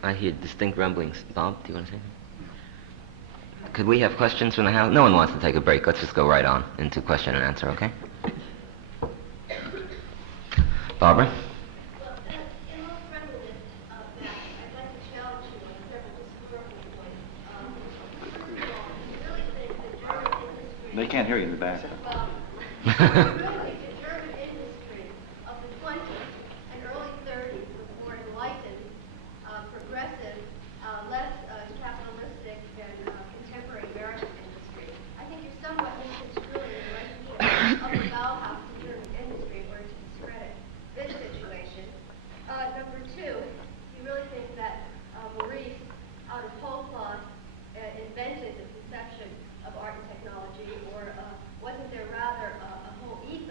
I hear distinct rumblings. Bob, do you want to say anything? Could we have questions from the house? No one wants to take a break. Let's just go right on into question and answer, okay? Barbara? They can't hear you in the back. Invented the conception of art and technology, or wasn't there rather a whole ecosystem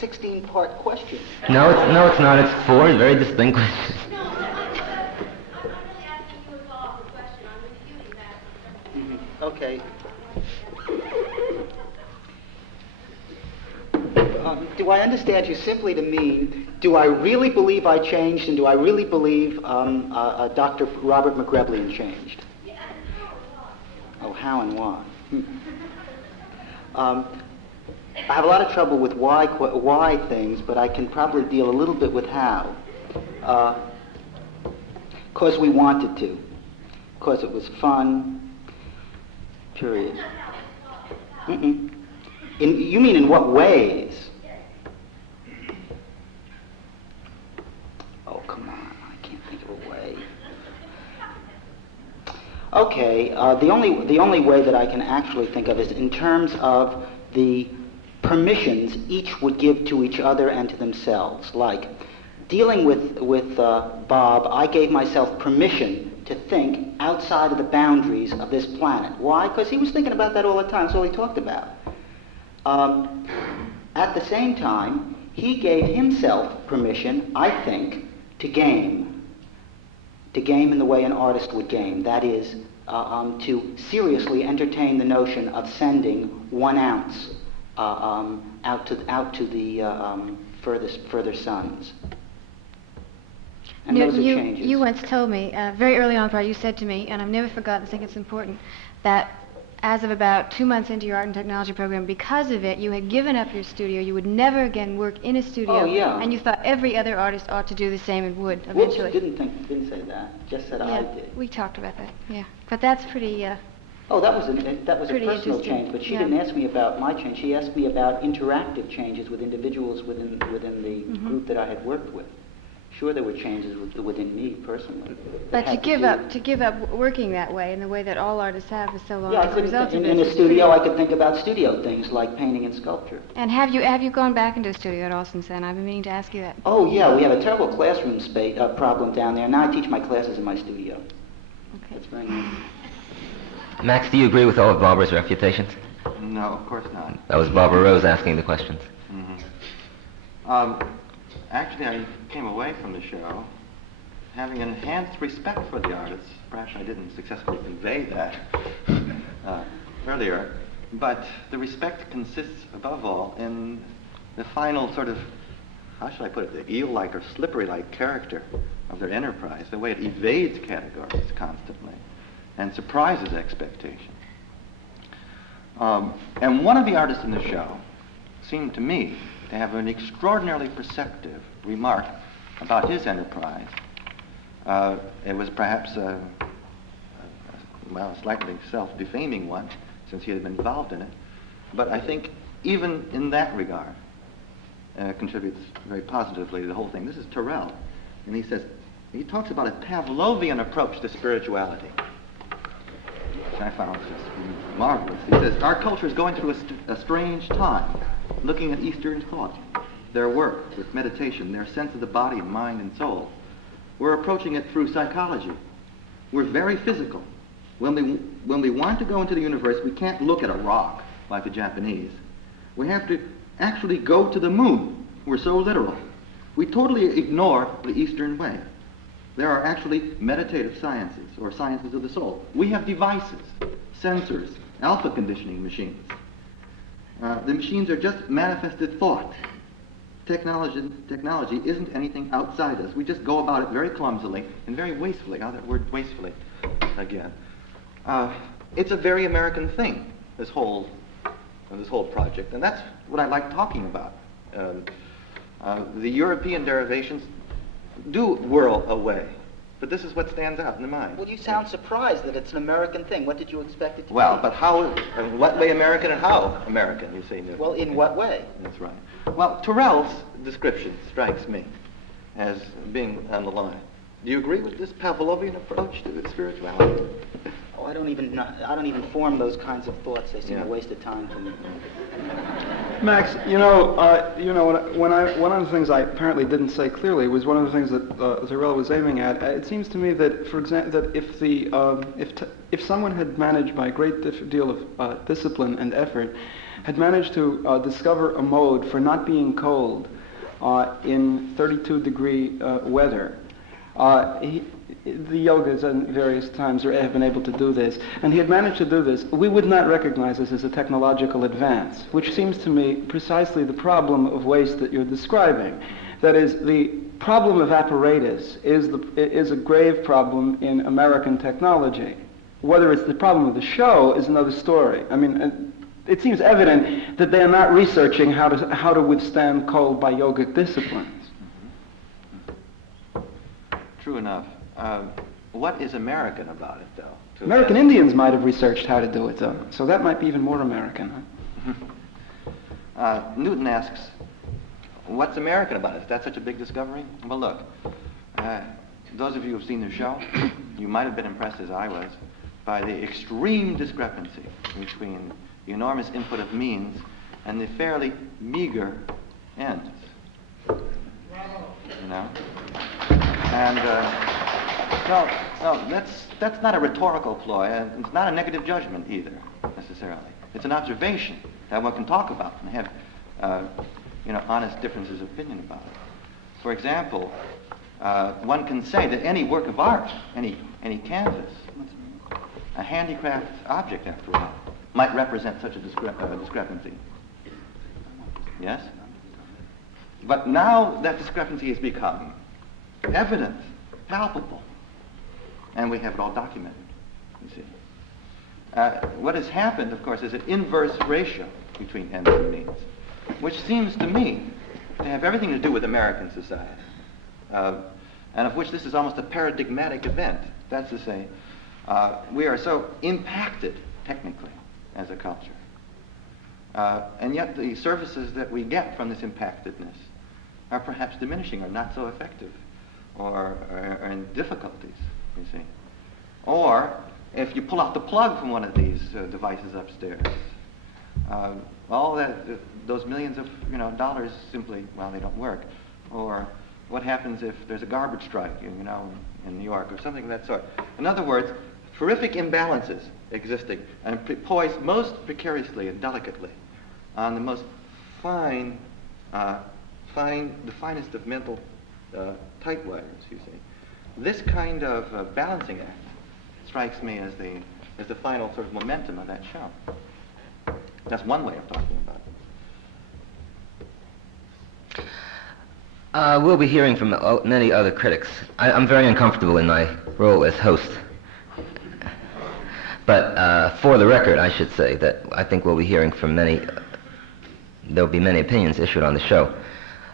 16-part question. No, it's not. It's 4 very distinct questions. Okay. Do I understand you simply to mean, do I really believe I changed, and do I really believe Dr. Robert McGrebelian changed? Oh, how and why? I have a lot of trouble with why things, but I can probably deal a little bit with how. Because we wanted to. Because it was fun. Period. You mean in what ways? Oh, come on. I can't think of a way. Okay, the only way that I can actually think of is in terms of the permissions each would give to each other and to themselves. Like, dealing with Bob, I gave myself permission to think outside of the boundaries of this planet. Why? Because he was thinking about that all the time. That's all he talked about. At the same time, he gave himself permission, I think, to game. To game in the way an artist would game. That is, to seriously entertain the notion of sending 1 ounce out to the further suns. And those are changes. You once told me, very early on, you said to me, and I've never forgotten, I think it's important, that as of about 2 months into your art and technology program, because of it, you had given up your studio. You would never again work in a studio. Oh, yeah. And you thought every other artist ought to do the same and would eventually. Whoops, didn't say that. Just said I did. We talked about that. Yeah, but that's pretty. Oh, that was a pretty personal change. But she didn't ask me about my change. She asked me about interactive changes with individuals within the group that I had worked with. Sure, there were changes within me personally. But to give up working that way, in the way that all artists have, for so long. Yeah, I couldn't. In a studio, I could think about studio things like painting and sculpture. And have you gone back into a studio at all since then? I've been meaning to ask you that. Oh yeah, we have a terrible classroom space problem down there. Now I teach my classes in my studio. Okay. That's very nice. Max, do you agree with all of Barbara's refutations? No, of course not. That was Barbara Rose asking the questions. Actually, I came away from the show having enhanced respect for the artists. Perhaps I didn't successfully convey that earlier, but the respect consists above all in the final sort of, how should I put it, the eel-like or slippery-like character of their enterprise, the way it evades categories constantly and surprises expectation. And one of the artists in the show seemed to me to have an extraordinarily perceptive remark about his enterprise. It was perhaps a slightly self-defaming one, since he had been involved in it. But I think even in that regard, contributes very positively to the whole thing. This is Terrell, and he talks about a Pavlovian approach to spirituality, which I found just marvelous. He says, our culture is going through a strange time, looking at Eastern thought, their work with meditation, their sense of the body, mind, and soul. We're approaching it through psychology. We're very physical. When we want to go into the universe, we can't look at a rock like the Japanese. We have to actually go to the moon. We're so literal. We totally ignore the Eastern way. There are actually meditative sciences, or sciences of the soul. We have devices, sensors, alpha conditioning machines. The machines are just manifested thought. Technology isn't anything outside us. We just go about it very clumsily and very wastefully. Now that word wastefully again. It's a very American thing, this whole project, and that's what I like talking about. The European derivations do whirl away, but this is what stands out in the mind. Well, you sound surprised that it's an American thing. What did you expect it to be? Well, but how, in what way American and how American, you see? Well, in what way? That's right. Well, Terrell's description strikes me as being on the line. Do you agree with this Pavlovian approach to spirituality? Oh, I don't even form those kinds of thoughts. They seem a waste of time for me. Max, one of the things I apparently didn't say clearly was one of the things that Terrell was aiming at. It seems to me that, for example, that if someone had managed by a great deal of discipline and effort had managed to discover a mode for not being cold in 32-degree weather. The yogas at various times have been able to do this, and he had managed to do this. We would not recognize this as a technological advance, which seems to me precisely the problem of waste that you're describing. That is, the problem of apparatus is a grave problem in American technology. Whether it's the problem of the show is another story. I mean, it seems evident that they are not researching how to withstand cold by yogic disciplines. True enough. What is American about it, though? American Indians might have researched how to do it, though, so that might be even more American. Huh? Newton asks, what's American about it? Is that such a big discovery? Well, look, those of you who have seen the show, you might have been impressed, as I was, by the extreme discrepancy between the enormous input of means and the fairly meager ends. You know? And no, that's not a rhetorical ploy, and it's not a negative judgment either, necessarily. It's an observation that one can talk about and have, honest differences of opinion about it. For example, one can say that any work of art, any canvas, a handicraft object, after all, might represent such a discrepancy. Yes? But now that discrepancy has become evident, palpable, and we have it all documented, you see. What has happened, of course, is an inverse ratio between ends and means, which seems to me to have everything to do with American society, and of which this is almost a paradigmatic event. That's to say, we are so impacted, technically, as a culture. And yet the services that we get from this impactedness are perhaps diminishing or not so effective, or are in difficulties, you see. Or if you pull out the plug from one of these devices upstairs, all those millions of dollars simply, well, they don't work. Or what happens if there's a garbage strike, in New York, or something of that sort. In other words, horrific imbalances existing and poised most precariously and delicately on the most the finest of mental tight wires, you see. This kind of balancing act strikes me as the final sort of momentum of that show. That's one way of talking about it. We'll be hearing from many other critics. I'm very uncomfortable in my role as host. But for the record, I should say that I think we'll be hearing from there'll be many opinions issued on the show.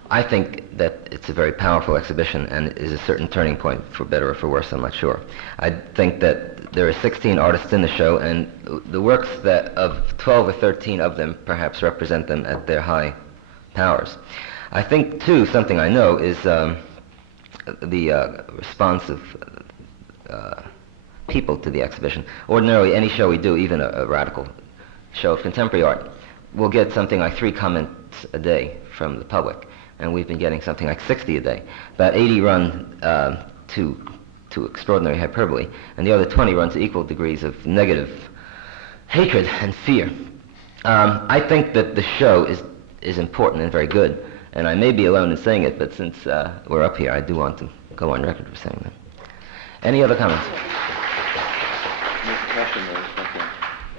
I think that it's a very powerful exhibition and is a certain turning point, for better or for worse, I'm not sure. I think that there are 16 artists in the show, and the works that of 12 or 13 of them perhaps represent them at their high powers. I think, too, something I know is the response of people to the exhibition. Ordinarily, any show we do, even a radical show of contemporary art, we'll get something like 3 comments a day from the public, and we've been getting something like 60 a day. About 80 run to extraordinary hyperbole, and the other 20 run to equal degrees of negative hatred and fear. I think that the show is important and very good, and I may be alone in saying it, but since we're up here, I do want to go on record for saying that. Any other comments?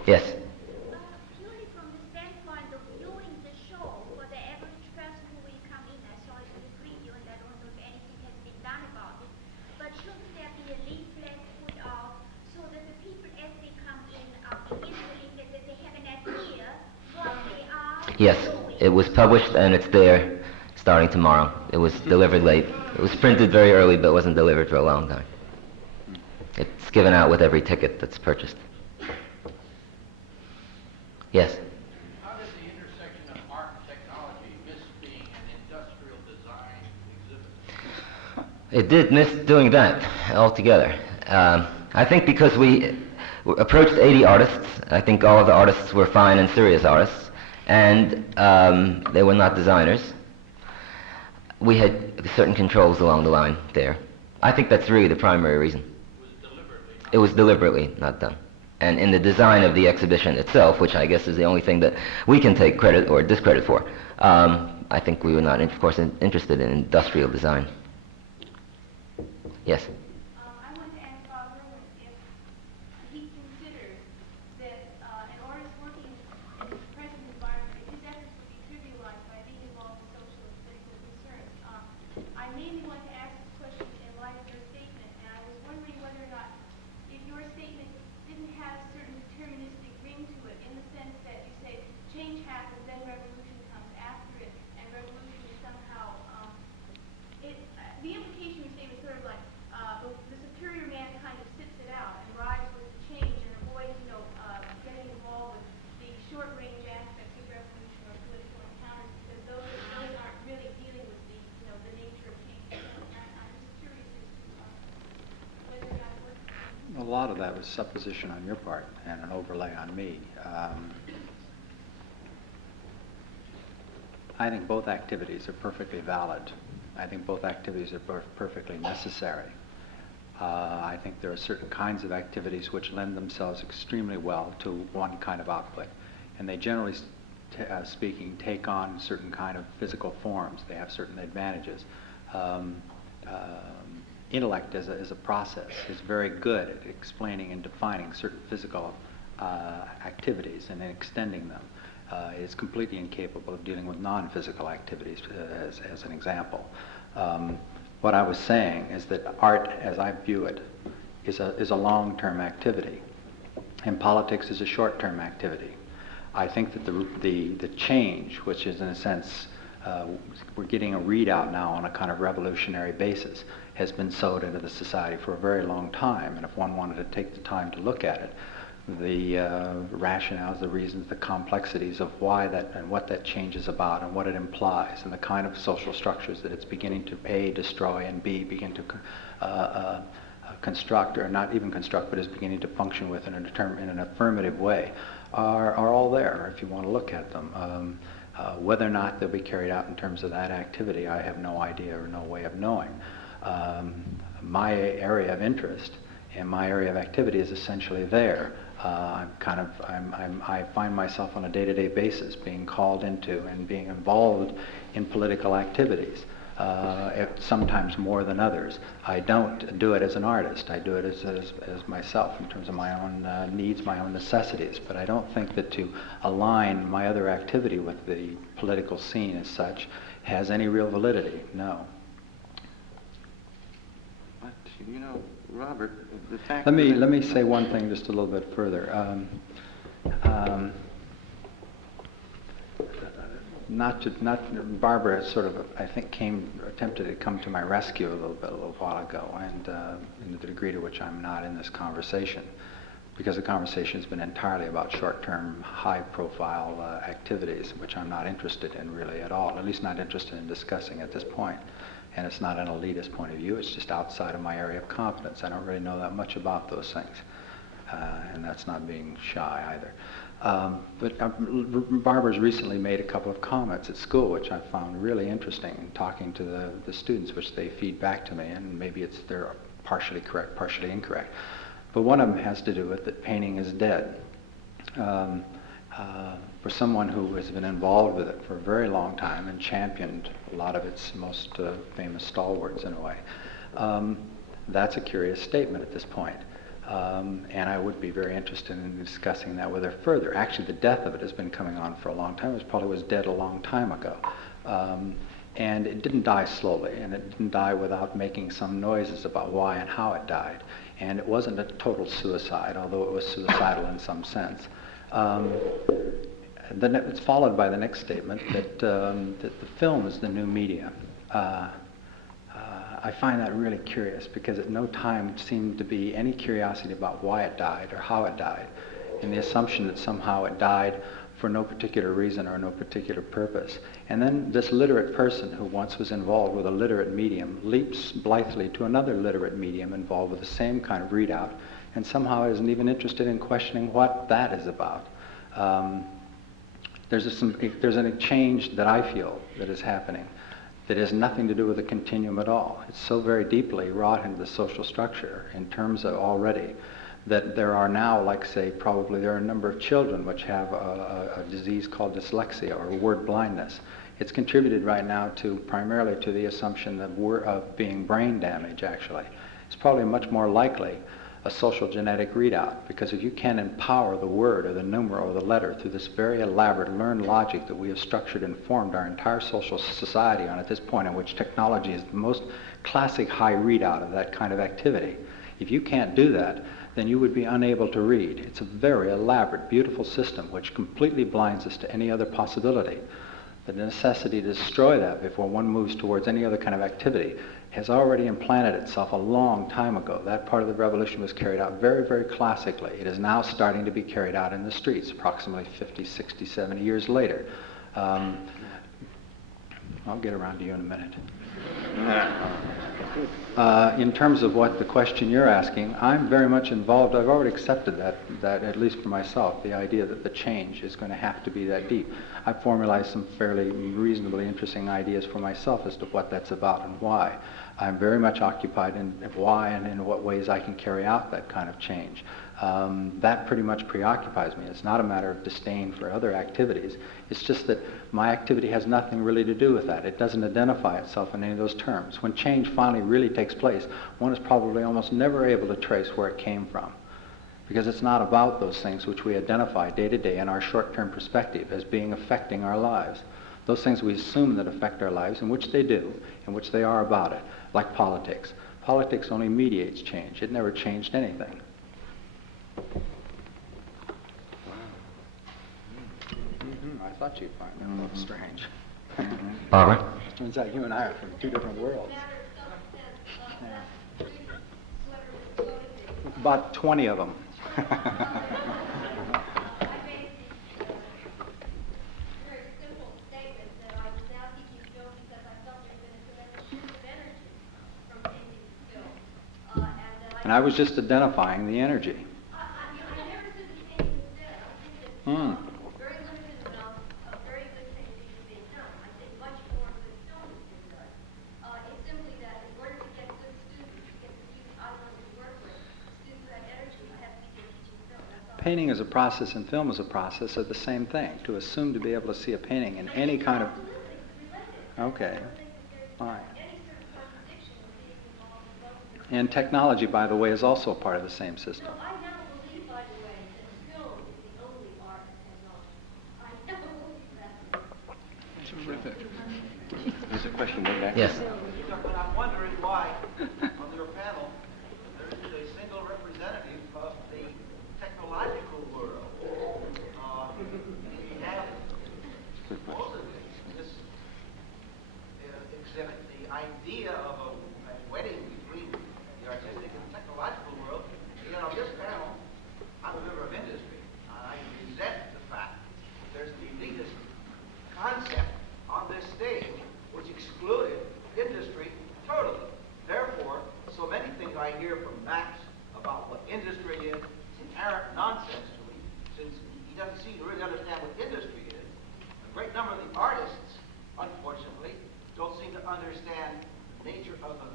Yes. Purely from the standpoint of viewing the show, for the average person who will come in, I saw it in the preview and I don't know if anything has been done about it, but shouldn't there be a leaflet put out so that the people as they come in begin the leaflet, that they have an idea what they are Yes, doing? it was published and it's there starting tomorrow. It was delivered late. It was printed very early, but wasn't delivered for a long time. It's given out with every ticket that's purchased. Yes? How does the intersection of art and technology miss being an industrial design exhibit? It did miss doing that altogether. I think because we approached 80 artists. I think all of the artists were fine and serious artists, and they were not designers. We had certain controls along the line there. I think that's really the primary reason. It was deliberately not done. and in the design of the exhibition itself, which I guess is the only thing that we can take credit or discredit for. I think we were not, of course, interested in industrial design. Yes? I want to ask Bob Irwin if he considers that an artist working in his present environment, if his efforts would be trivialized by being involved in social and political concerns. I mainly want to ask this question in light of your statement, and I was wondering whether or not, if your statement didn't have a certain deterministic ring to it, in the sense that you say change happens, then revolution comes after it, and revolution is somehow, the implication you say was sort of like, the superior man kind of sits it out and rides with the change and avoids, getting involved with the short-range aspects of revolution or political encounters, because those aren't really dealing with the nature of change. I'm just curious as to whether that works. A lot of that was supposition on your part and an overlay on me. I think both activities are perfectly valid. I think both activities are perfectly necessary. I think there are certain kinds of activities which lend themselves extremely well to one kind of output, and they generally speaking take on certain kind of physical forms. They have certain advantages. Intellect as a process is very good at explaining and defining certain physical activities and then extending them. It's completely incapable of dealing with non-physical activities, as an example. What I was saying is that art, as I view it, is a long-term activity, and politics is a short-term activity. I think that the change, which is in a sense, we're getting a readout now on a kind of revolutionary basis, has been sowed into the society for a very long time, and if one wanted to take the time to look at it, the rationales, the reasons, the complexities of why that and what that change is about and what it implies and the kind of social structures that it's beginning to A, destroy, and B, begin to construct, or not even construct, but is beginning to function with in an affirmative way, are all there if you want to look at them. Whether or not they'll be carried out in terms of that activity, I have no idea or no way of knowing. My area of interest and my area of activity is essentially there. I find myself on a day-to-day basis being called into and being involved in political activities, sometimes more than others. I don't do it as an artist. I do it as myself in terms of my own needs, my own necessities. But I don't think that to align my other activity with the political scene as such has any real validity. No. But, Robert, the fact Let me say one thing just a little bit further. Barbara sort of, I think, attempted to come to my rescue a little while ago, and in the degree to which I'm not in this conversation, because the conversation has been entirely about short-term, high-profile activities, which I'm not interested in really at all, at least not interested in discussing at this point. And it's not an elitist point of view, it's just outside of my area of competence. I don't really know that much about those things, and that's not being shy either. But Barbara's recently made a couple of comments at school, which I found really interesting in talking to the students, which they feed back to me, and maybe they're partially correct, partially incorrect. But one of them has to do with that painting is dead. For someone who has been involved with it for a very long time and championed a lot of its most famous stalwarts in a way, that's a curious statement at this point. And I would be very interested in discussing that with her further. Actually, the death of it has been coming on for a long time. It probably was dead a long time ago. And it didn't die slowly, and it didn't die without making some noises about why and how it died. And it wasn't a total suicide, although it was suicidal in some sense. Then it's followed by the next statement that the film is the new medium. I find that really curious, because at no time seemed to be any curiosity about why it died or how it died, and the assumption that somehow it died for no particular reason or no particular purpose. And then this literate person who once was involved with a literate medium leaps blithely to another literate medium involved with the same kind of readout, and somehow isn't even interested in questioning what that is about. There's a change that I feel that is happening that has nothing to do with the continuum at all. It's so very deeply wrought into the social structure in terms of already that there are now, like say, probably there are a number of children which have a disease called dyslexia or word blindness. It's contributed right now to primarily to the assumption of being brain damage, actually. It's probably much more likely a social genetic readout, because if you can empower the word or the numeral or the letter through this very elaborate learned logic that we have structured and formed our entire social society on at this point, in which technology is the most classic high readout of that kind of activity, if you can't do that, then you would be unable to read. It's a very elaborate, beautiful system which completely blinds us to any other possibility. The necessity to destroy that before one moves towards any other kind of activity has already implanted itself a long time ago. That part of the revolution was carried out very, very classically. It is now starting to be carried out in the streets, approximately 50, 60, 70 years later. I'll get around to you in a minute. In terms of what the question you're asking, I'm very much involved. I've already accepted that at least for myself, the idea that the change is going to have to be that deep. I've formulated some fairly reasonably interesting ideas for myself as to what that's about and why. I'm very much occupied in why and in what ways I can carry out that kind of change. That pretty much preoccupies me. It's not a matter of disdain for other activities. It's just that my activity has nothing really to do with that. It doesn't identify itself in any of those terms. When change finally really takes place, one is probably almost never able to trace where it came from, because it's not about those things which we identify day to day in our short-term perspective as being affecting our lives. Those things we assume that affect our lives, in which they do, in which they are about it, like politics. Politics only mediates change. It never changed anything. I thought you'd find that a little strange. Barbara? Turns out you and I are from two different worlds. About 20 of them. And I was just identifying the energy. Hmm. Painting is a process and film is a process are the same thing. To assume to be able to see a painting in any kind of... Okay, fine. And technology, by the way, is also part of the same system. I now believe, by the way, that film is the only art of technology. I never believed that. Terrific. There's a question way back. Yes. I'm wondering why, on your panel, there is a single representative of the technological world. We have most of this exhibit the idea of a wedding between the artistic and technological world. Yet on this panel, I'm a member of industry. I resent the fact that there's an elitist concept on this stage which excluded industry totally. Therefore, so many things I hear from Max about what industry is, it's inherent nonsense to me, since he doesn't seem to really understand what industry is. A great number of the artists, unfortunately, don't seem to understand the nature of the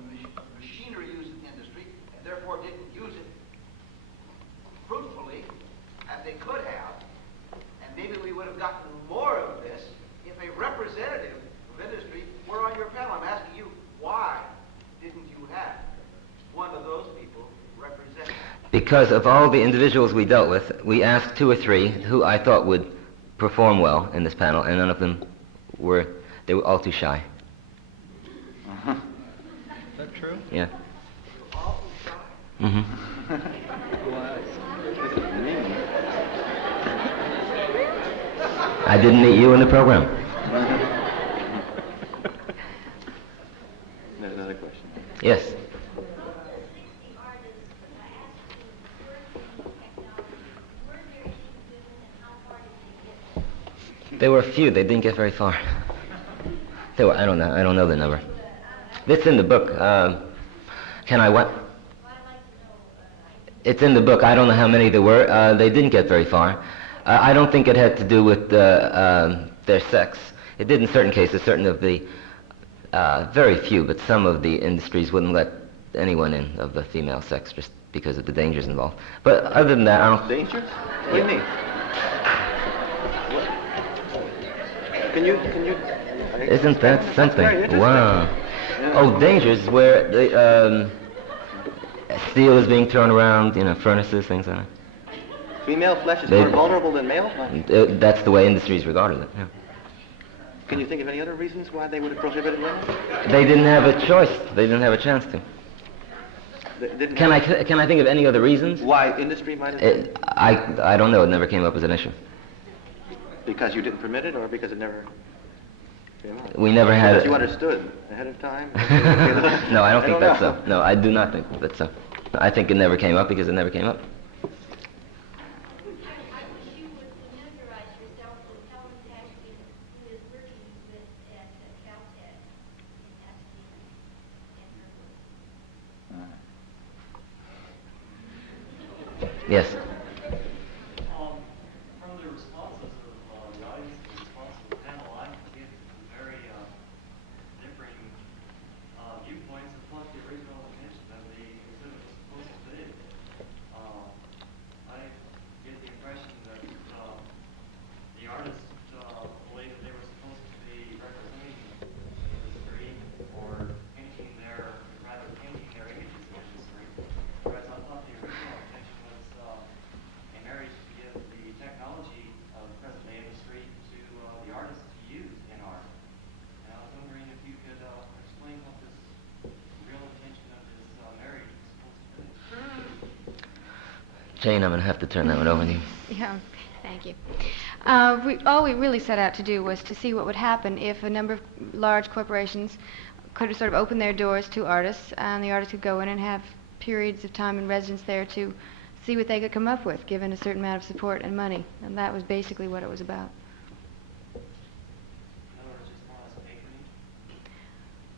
machinery used in industry, and therefore didn't use it fruitfully as they could have. And maybe we would have gotten more of this if a representative of industry were on your panel. I'm asking you, why didn't you have one of those people represent? Because of all the individuals we dealt with, we asked 2 or 3 who I thought would perform well in this panel, and none of them were, they were all too shy. Is that true? Yeah. Mm-hmm. I didn't meet you in the program. There's another question. Yes. There were a few. They didn't get very far. There were, I don't know the number. It's in the book. Can I what? It's in the book. I don't know how many there were. They didn't get very far. I don't think it had to do with their sex. It did in certain cases. Certain of the, very few, but some of the industries wouldn't let anyone in of the female sex. Just because of the dangers involved. But other than that, I don't... Danger? What do you mean? Can you? Isn't that That's something? very interesting. Wow. Oh, dangers where the, steel is being thrown around, furnaces, things like that. Female flesh is more vulnerable than male flesh? That's the way industries regarded it, yeah. Can you think of any other reasons why they would have prohibited women? They didn't have a choice. They didn't have a chance to. Can I think of any other reasons? Why industry might have? I don't know. It never came up as an issue. Because you didn't permit it, or because it never came up? We never had Because it. you understood ahead of time? No, I don't think that's know. so. No, I do not think that's so. I think it never came up because it never came up. I wish you would familiarize yourself with Helen Ashby, who is working with at Caltech in Pasadena, and her work. Yes. From the responses of the audience, the response of the panel, I get very differing viewpoints of what the original intention of the exhibit was supposed to be. I get the impression that the artists believed that they were supposed to be representing industry or painting their images of industry, whereas I thought the original intention was a marriage to give the technology of the present day industry to the artists to use in art. And I was wondering if you could explain what this real intention of this marriage is supposed to be. Jane, I'm going to have to turn that one over to you. Yeah, thank you. All we really set out to do was to see what would happen if a number of large corporations could sort of open their doors to artists, and the artists could go in and have periods of time in residence there to see what they could come up with, given a certain amount of support and money. And that was basically what it was about. In other words, just more or less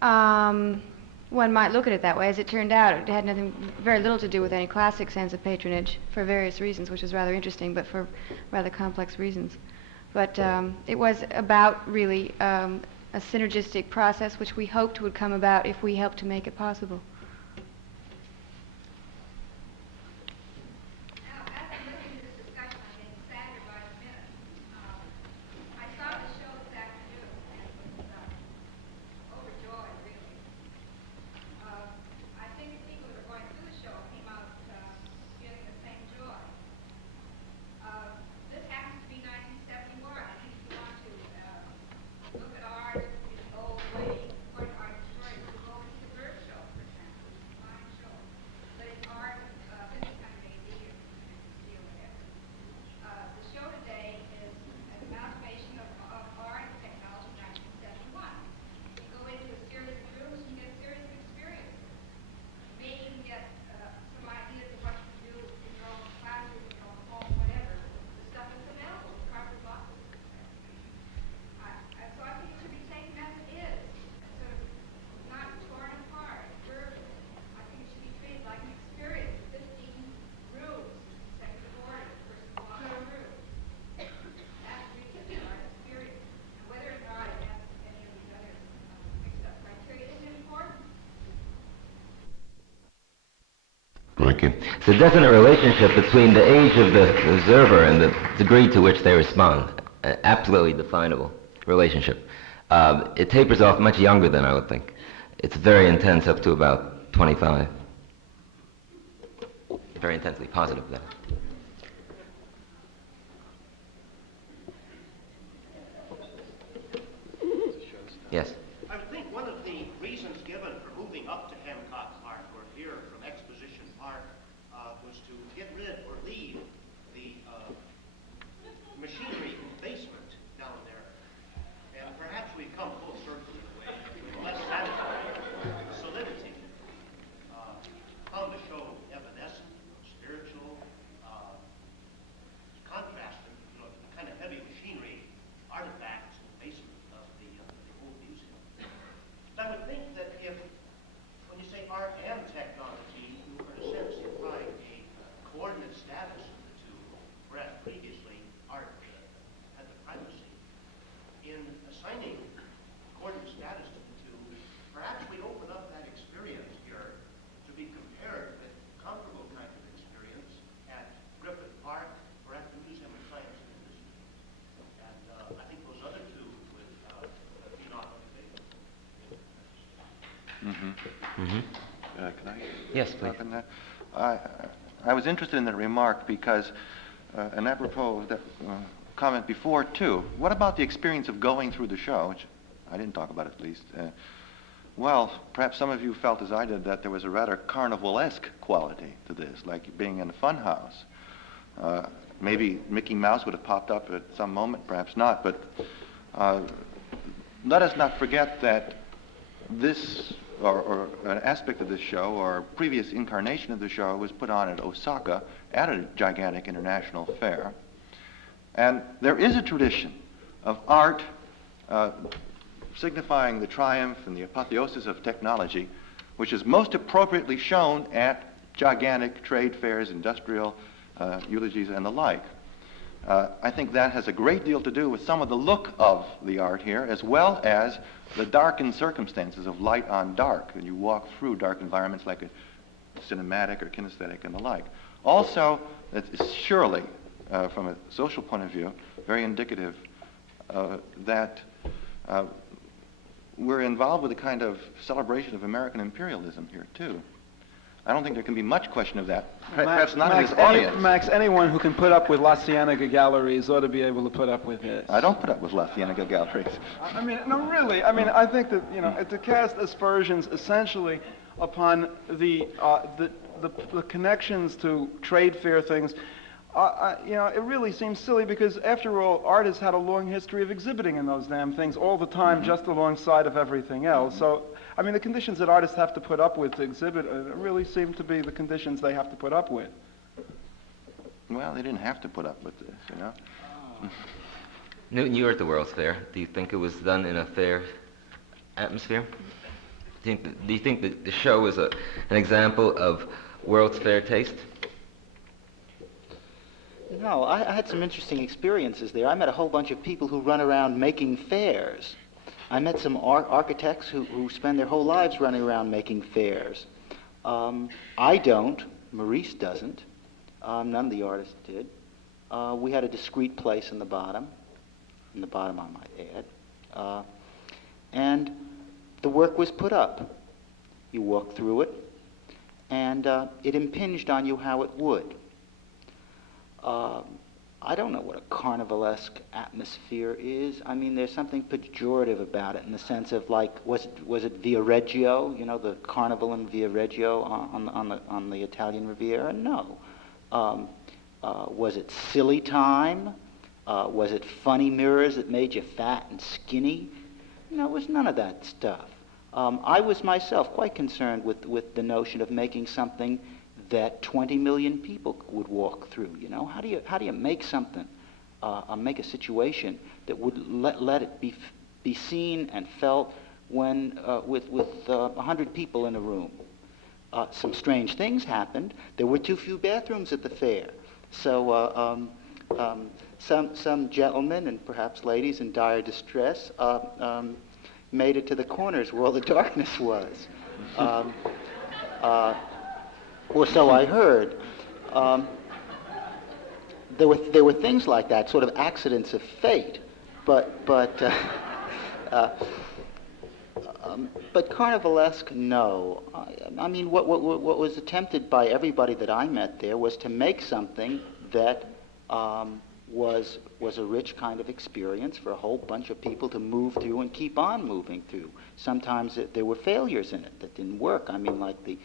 patronage? One might look at it that way. As it turned out, it had very little to do with any classic sense of patronage for various reasons, which was rather interesting, but for rather complex reasons. But it was about really a synergistic process which we hoped would come about if we helped to make it possible. Now, as I'm listening to this discussion, I'm getting sadder by the minute. I saw the show this afternoon and was overjoyed, really. I think the people that were going through the show came out feeling the same joy. This happens to be 1971. I think if you want to look at art in the old way, according to art historians, you go and see the Bird Show, for example. It's a fine show. But it's art of this kind of AD or steel, whatever. The show today is an amalgamation of art and technology in 1971. You go into a series of rooms and you get a series of experiences. Maybe you can get some ideas of what you can do in your own classroom, in your own home, whatever. The stuff is available, the cardboard boxes. So I think it should be taken as it is, sort of not torn apart, verbally. I think it should be treated like an experience. 15 rooms, second order, the person walks through. That's really our experience. And whether or not it has any of these other mixed-up criteria isn't important. Thank you. It's a definite relationship between the age of the observer and the degree to which they respond. An absolutely definable relationship. It tapers off much younger than I would think. It's very intense up to about 25. Very intensely positive, though. Yes. I would think one of the reasons given for moving up to Hancock Park or here from Exposition Park was to get rid or leave the machinery in the basement down there. And perhaps we've come full circle in a way with less satisfying solidity. Found the show evanescent, spiritual, contrasting, the kind of heavy machinery artifacts in the basement of the old museum. Mm-hmm. Can I? Yes, please. talk on that? I was interested in the remark because, and apropos of that comment before too, what about the experience of going through the show, which I didn't talk about at least. Well, perhaps some of you felt as I did that there was a rather carnivalesque quality to this, like being in a fun house. Maybe Mickey Mouse would have popped up at some moment, perhaps not, but let us not forget that this, or an aspect of this show, or a previous incarnation of the show, was put on at Osaka at a gigantic international fair. And there is a tradition of art signifying the triumph and the apotheosis of technology, which is most appropriately shown at gigantic trade fairs, industrial eulogies, and the like. I think that has a great deal to do with some of the look of the art here, as well as the darkened circumstances of light on dark, and you walk through dark environments like a cinematic or kinesthetic and the like. Also, it's surely, from a social point of view, very indicative that we're involved with a kind of celebration of American imperialism here, too. I don't think there can be much question of that. Perhaps not in this audience. Max, anyone who can put up with La Cienega galleries ought to be able to put up with this. I don't put up with La Cienega galleries. I mean, no, really. I mean, I think that, you know, to cast aspersions essentially upon the connections to trade fair things, you know, it really seems silly because, after all, art has had a long history of exhibiting in those damn things all the time, just alongside of everything else. So, I mean, the conditions that artists have to put up with to exhibit really seem to be the conditions they have to put up with. Well, they didn't have to put up with this, you know. Newton, you were at the World's Fair. Do you think it was done in a fair atmosphere? Do you think that the show was an example of World's Fair taste? No, I had some interesting experiences there. I met a whole bunch of people who run around making fairs. I met some architects who spend their whole lives running around making fairs. I don't. Maurice doesn't. None of the artists did. We had a discreet place in the bottom I might add. And the work was put up. You walked through it, and it impinged on you how it would. I don't know what a carnivalesque atmosphere is. I mean, there's something pejorative about it in the sense of, like, was it Via Reggio? You know, the carnival in Via Reggio on the Italian Riviera? No. Was it silly time? Was it funny mirrors that made you fat and skinny? No, it was none of that stuff. I was myself quite concerned with the notion of making something that 20 million people would walk through. You know, how do you make something, make a situation that would let it be seen and felt when with 100 people in a room? Some strange things happened. There were too few bathrooms at the fair, so some gentlemen and perhaps ladies in dire distress made it to the corners where all the darkness was. Or so I heard. There were things like that, sort of accidents of fate, but carnivalesque, no. I mean, what was attempted by everybody that I met there was to make something that was a rich kind of experience for a whole bunch of people to move through and keep on moving through. Sometimes there were failures in it that didn't work. I mean, like the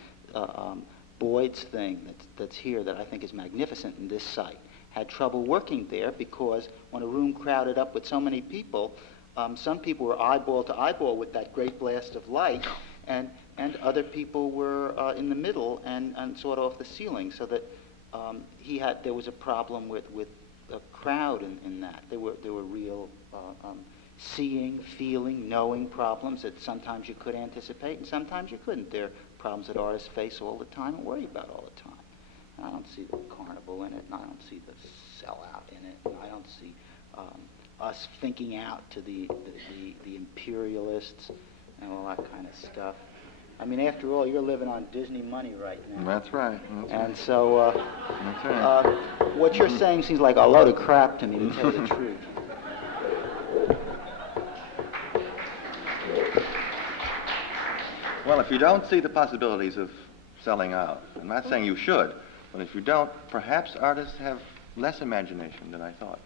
Boyd's thing that's here that I think is magnificent in this site had trouble working there because when a room crowded up with so many people, some people were eyeball to eyeball with that great blast of light, and other people were in the middle and sort of off the ceiling, so that there was a problem with a crowd in that. There were real seeing, feeling, knowing problems that sometimes you could anticipate and sometimes you couldn't. There are problems that artists face all the time and worry about all the time. And I don't see the carnival in it, and I don't see the sellout in it, and I don't see us thinking out to the imperialists and all that kind of stuff. I mean, after all, you're living on Disney money right now. That's right. And so That's right. what you're saying seems like a load of crap to me, to tell you the truth. Well, if if you don't see the possibilities of selling out, I'm not saying you should, but if you don't, perhaps artists have less imagination than I thought.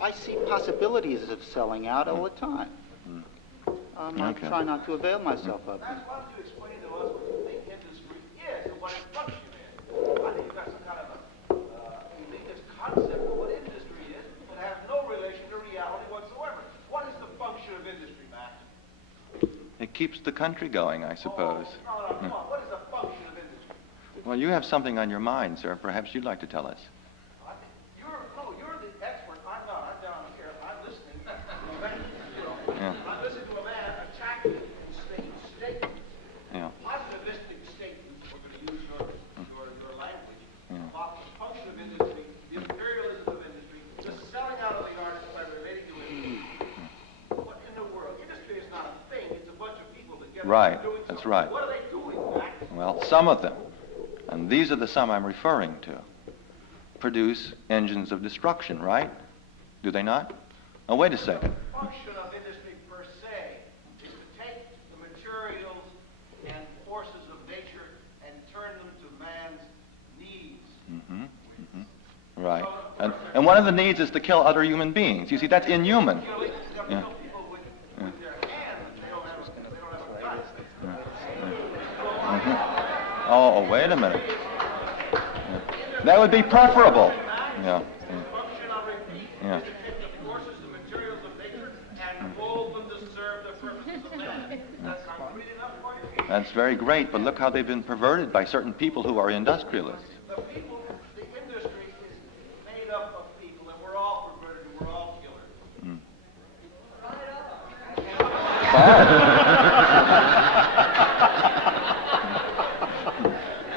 I see possibilities of selling out all the time. I Okay. try not to avail myself of them. Why don't you explain to us what the industry is and what its function is? I think you've got some kind of a elitist concept of what industry is that has no relation to reality whatsoever. What is the function of industry, Max? It keeps the country going, I suppose. No, come on. What is the function of industry? Well, you have something on your mind, sir. Perhaps you'd like to tell us. I think you're the expert. I'm not. I'm down here. I'm listening. I'm listening to a man attacking statements. Yeah. Positivistic statements, we're going to use your language, about the function of industry, the imperialism of industry, the selling out of the artist by relating to industry. What in the world? Industry is not a thing. It's a bunch of people together Right. doing That's something. right. What are they doing, Max? Well, some of them, and these are the some I'm referring to, produce engines of destruction, right? Do they not? Now, wait a second. The function of industry per se is to take the materials and forces of nature and turn them to man's needs. Right. And one of the needs is to kill other human beings. You see, that's inhuman. Killing, Yeah. kill people with their hands if they don't have a gun. Oh, wait a minute. Yeah. That would be preferable. Yeah. Function, I repeat, Yeah. is to take the forces, the materials of nature, and mold them to serve the purposes of man. That's concrete enough for you? That's very great, but look how they've been perverted by certain people who are industrialists. The people, the industry is made up of people, and we're all perverted and we're all killers.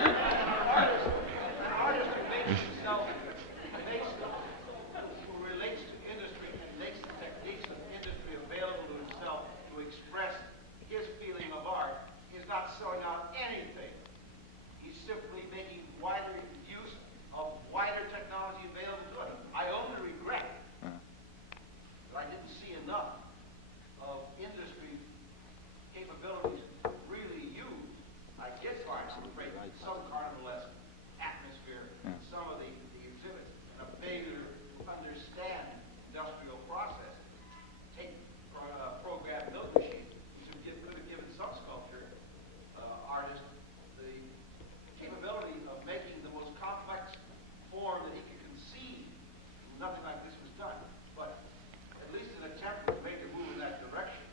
An artist who makes himself, who relates to industry and makes the techniques of industry available to himself to express his feeling of art is not selling out anything. He's simply making wider use of wider technology available to him. I only regret that I didn't see enough of industry capabilities really used. I did find, I'm afraid, some carnivalesque atmosphere in some of the exhibits, and a failure to understand industrial process. Take programmed milk machine, which could have given some sculpture artist the capability of making the most complex form that he could conceive. Nothing like this was done, but at least an attempt was made to move in that direction.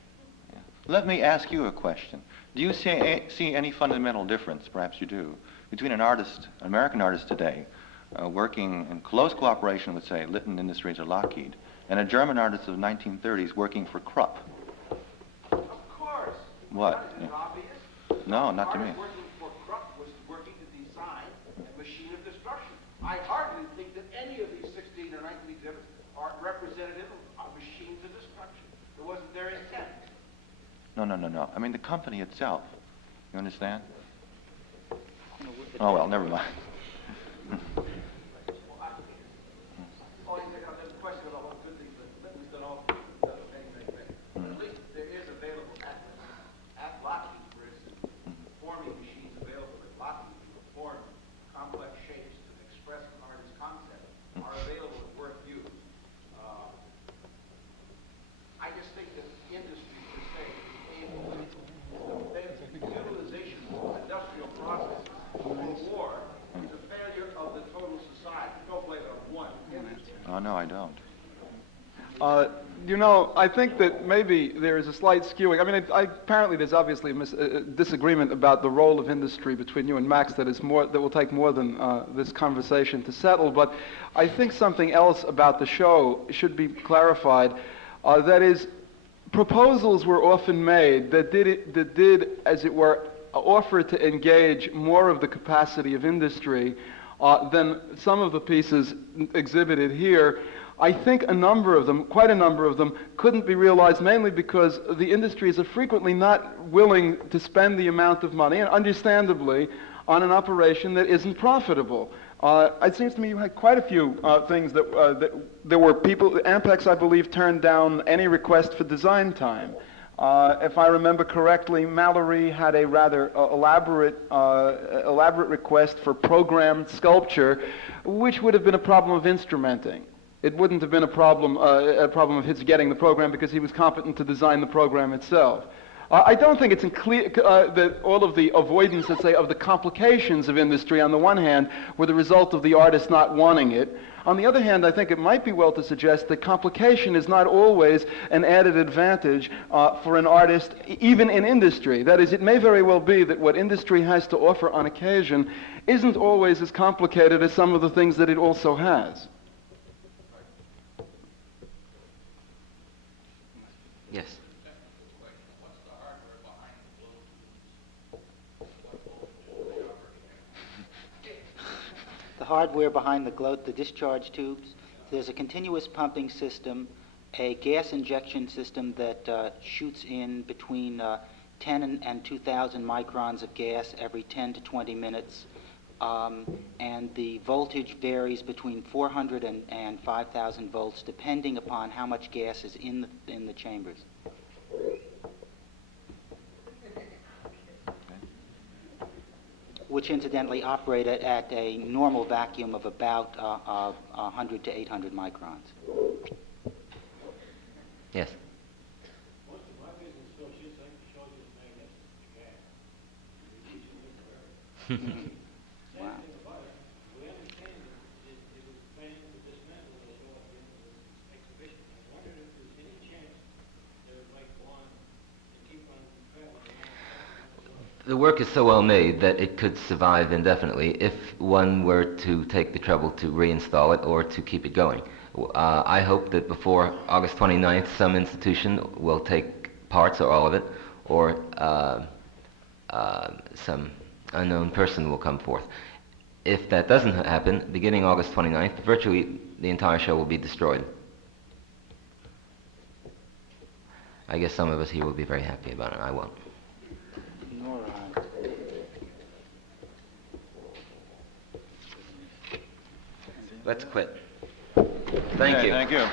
Let me ask you a question. Do you see any fundamental difference, perhaps you do, between an artist, an American artist today, working in close cooperation with, say, Litton Industries or Lockheed, and a German artist of the 1930s working for Krupp? Of course. What? Isn't it obvious? No, not to me. Artist working for Krupp was working to design a machine of destruction. I hardly think that any of these 16 or 19 exhibits are representative of machines of destruction. It wasn't their intent. No. I mean the company itself. You understand? Oh, well, never mind. Oh, you know, there's a question about what good things that Litton's done all many. At least there is available at Lockheed, for instance, forming machines available at Lockheed to form complex shapes to express an artist's concept are available at work use. I just think that industry per se is able to utilization of industrial processes for war is a failure of the total society. Don't blame it on one industry. Oh, no, I don't. I think that maybe there is a slight skewing. I mean, apparently there's obviously a disagreement about the role of industry between you and Max that will take more than this conversation to settle. But I think something else about the show should be clarified. That is, proposals were often made that did, as it were, offer to engage more of the capacity of industry than some of the pieces exhibited here. I think a number of them, quite a number of them, couldn't be realized mainly because the industries are frequently not willing to spend the amount of money, and understandably, on an operation that isn't profitable. It seems to me you had quite a few things that there were people, Ampex, I believe, turned down any request for design time. If I remember correctly, Mallory had a rather elaborate request for programmed sculpture, which would have been a problem of instrumenting. It wouldn't have been a problem of his getting the program because he was competent to design the program itself. I don't think it's clear that all of the avoidance, let's say, of the complications of industry on the one hand were the result of the artist not wanting it. On the other hand, I think it might be well to suggest that complication is not always an added advantage for an artist, even in industry. That is, it may very well be that what industry has to offer on occasion isn't always as complicated as some of the things that it also has. Yes. The hardware behind the discharge tubes, there's a continuous pumping system, a gas injection system that shoots in between 10 and 2,000 microns of gas every 10 to 20 minutes, and the voltage varies between 400 and 5,000 volts depending upon how much gas is in the chambers. Which incidentally operate at a normal vacuum of about 100 to 800 microns. Yes. Most of my business still shoots like shows you magnetic gas. Wow. Same thing about it. We understand that it was planned to dismantle the show at the end of this exhibition. I wondered if there's any chance they would like go on and keep on traveling. The work is so well made that it could survive indefinitely if one were to take the trouble to reinstall it or to keep it going. I hope that before August 29th some institution will take parts or all of it, or some unknown person will come forth. If that doesn't happen, beginning August 29th, virtually the entire show will be destroyed. I guess some of us here will be very happy about it. I won't. All right. Let's quit. Thank you. Thank you.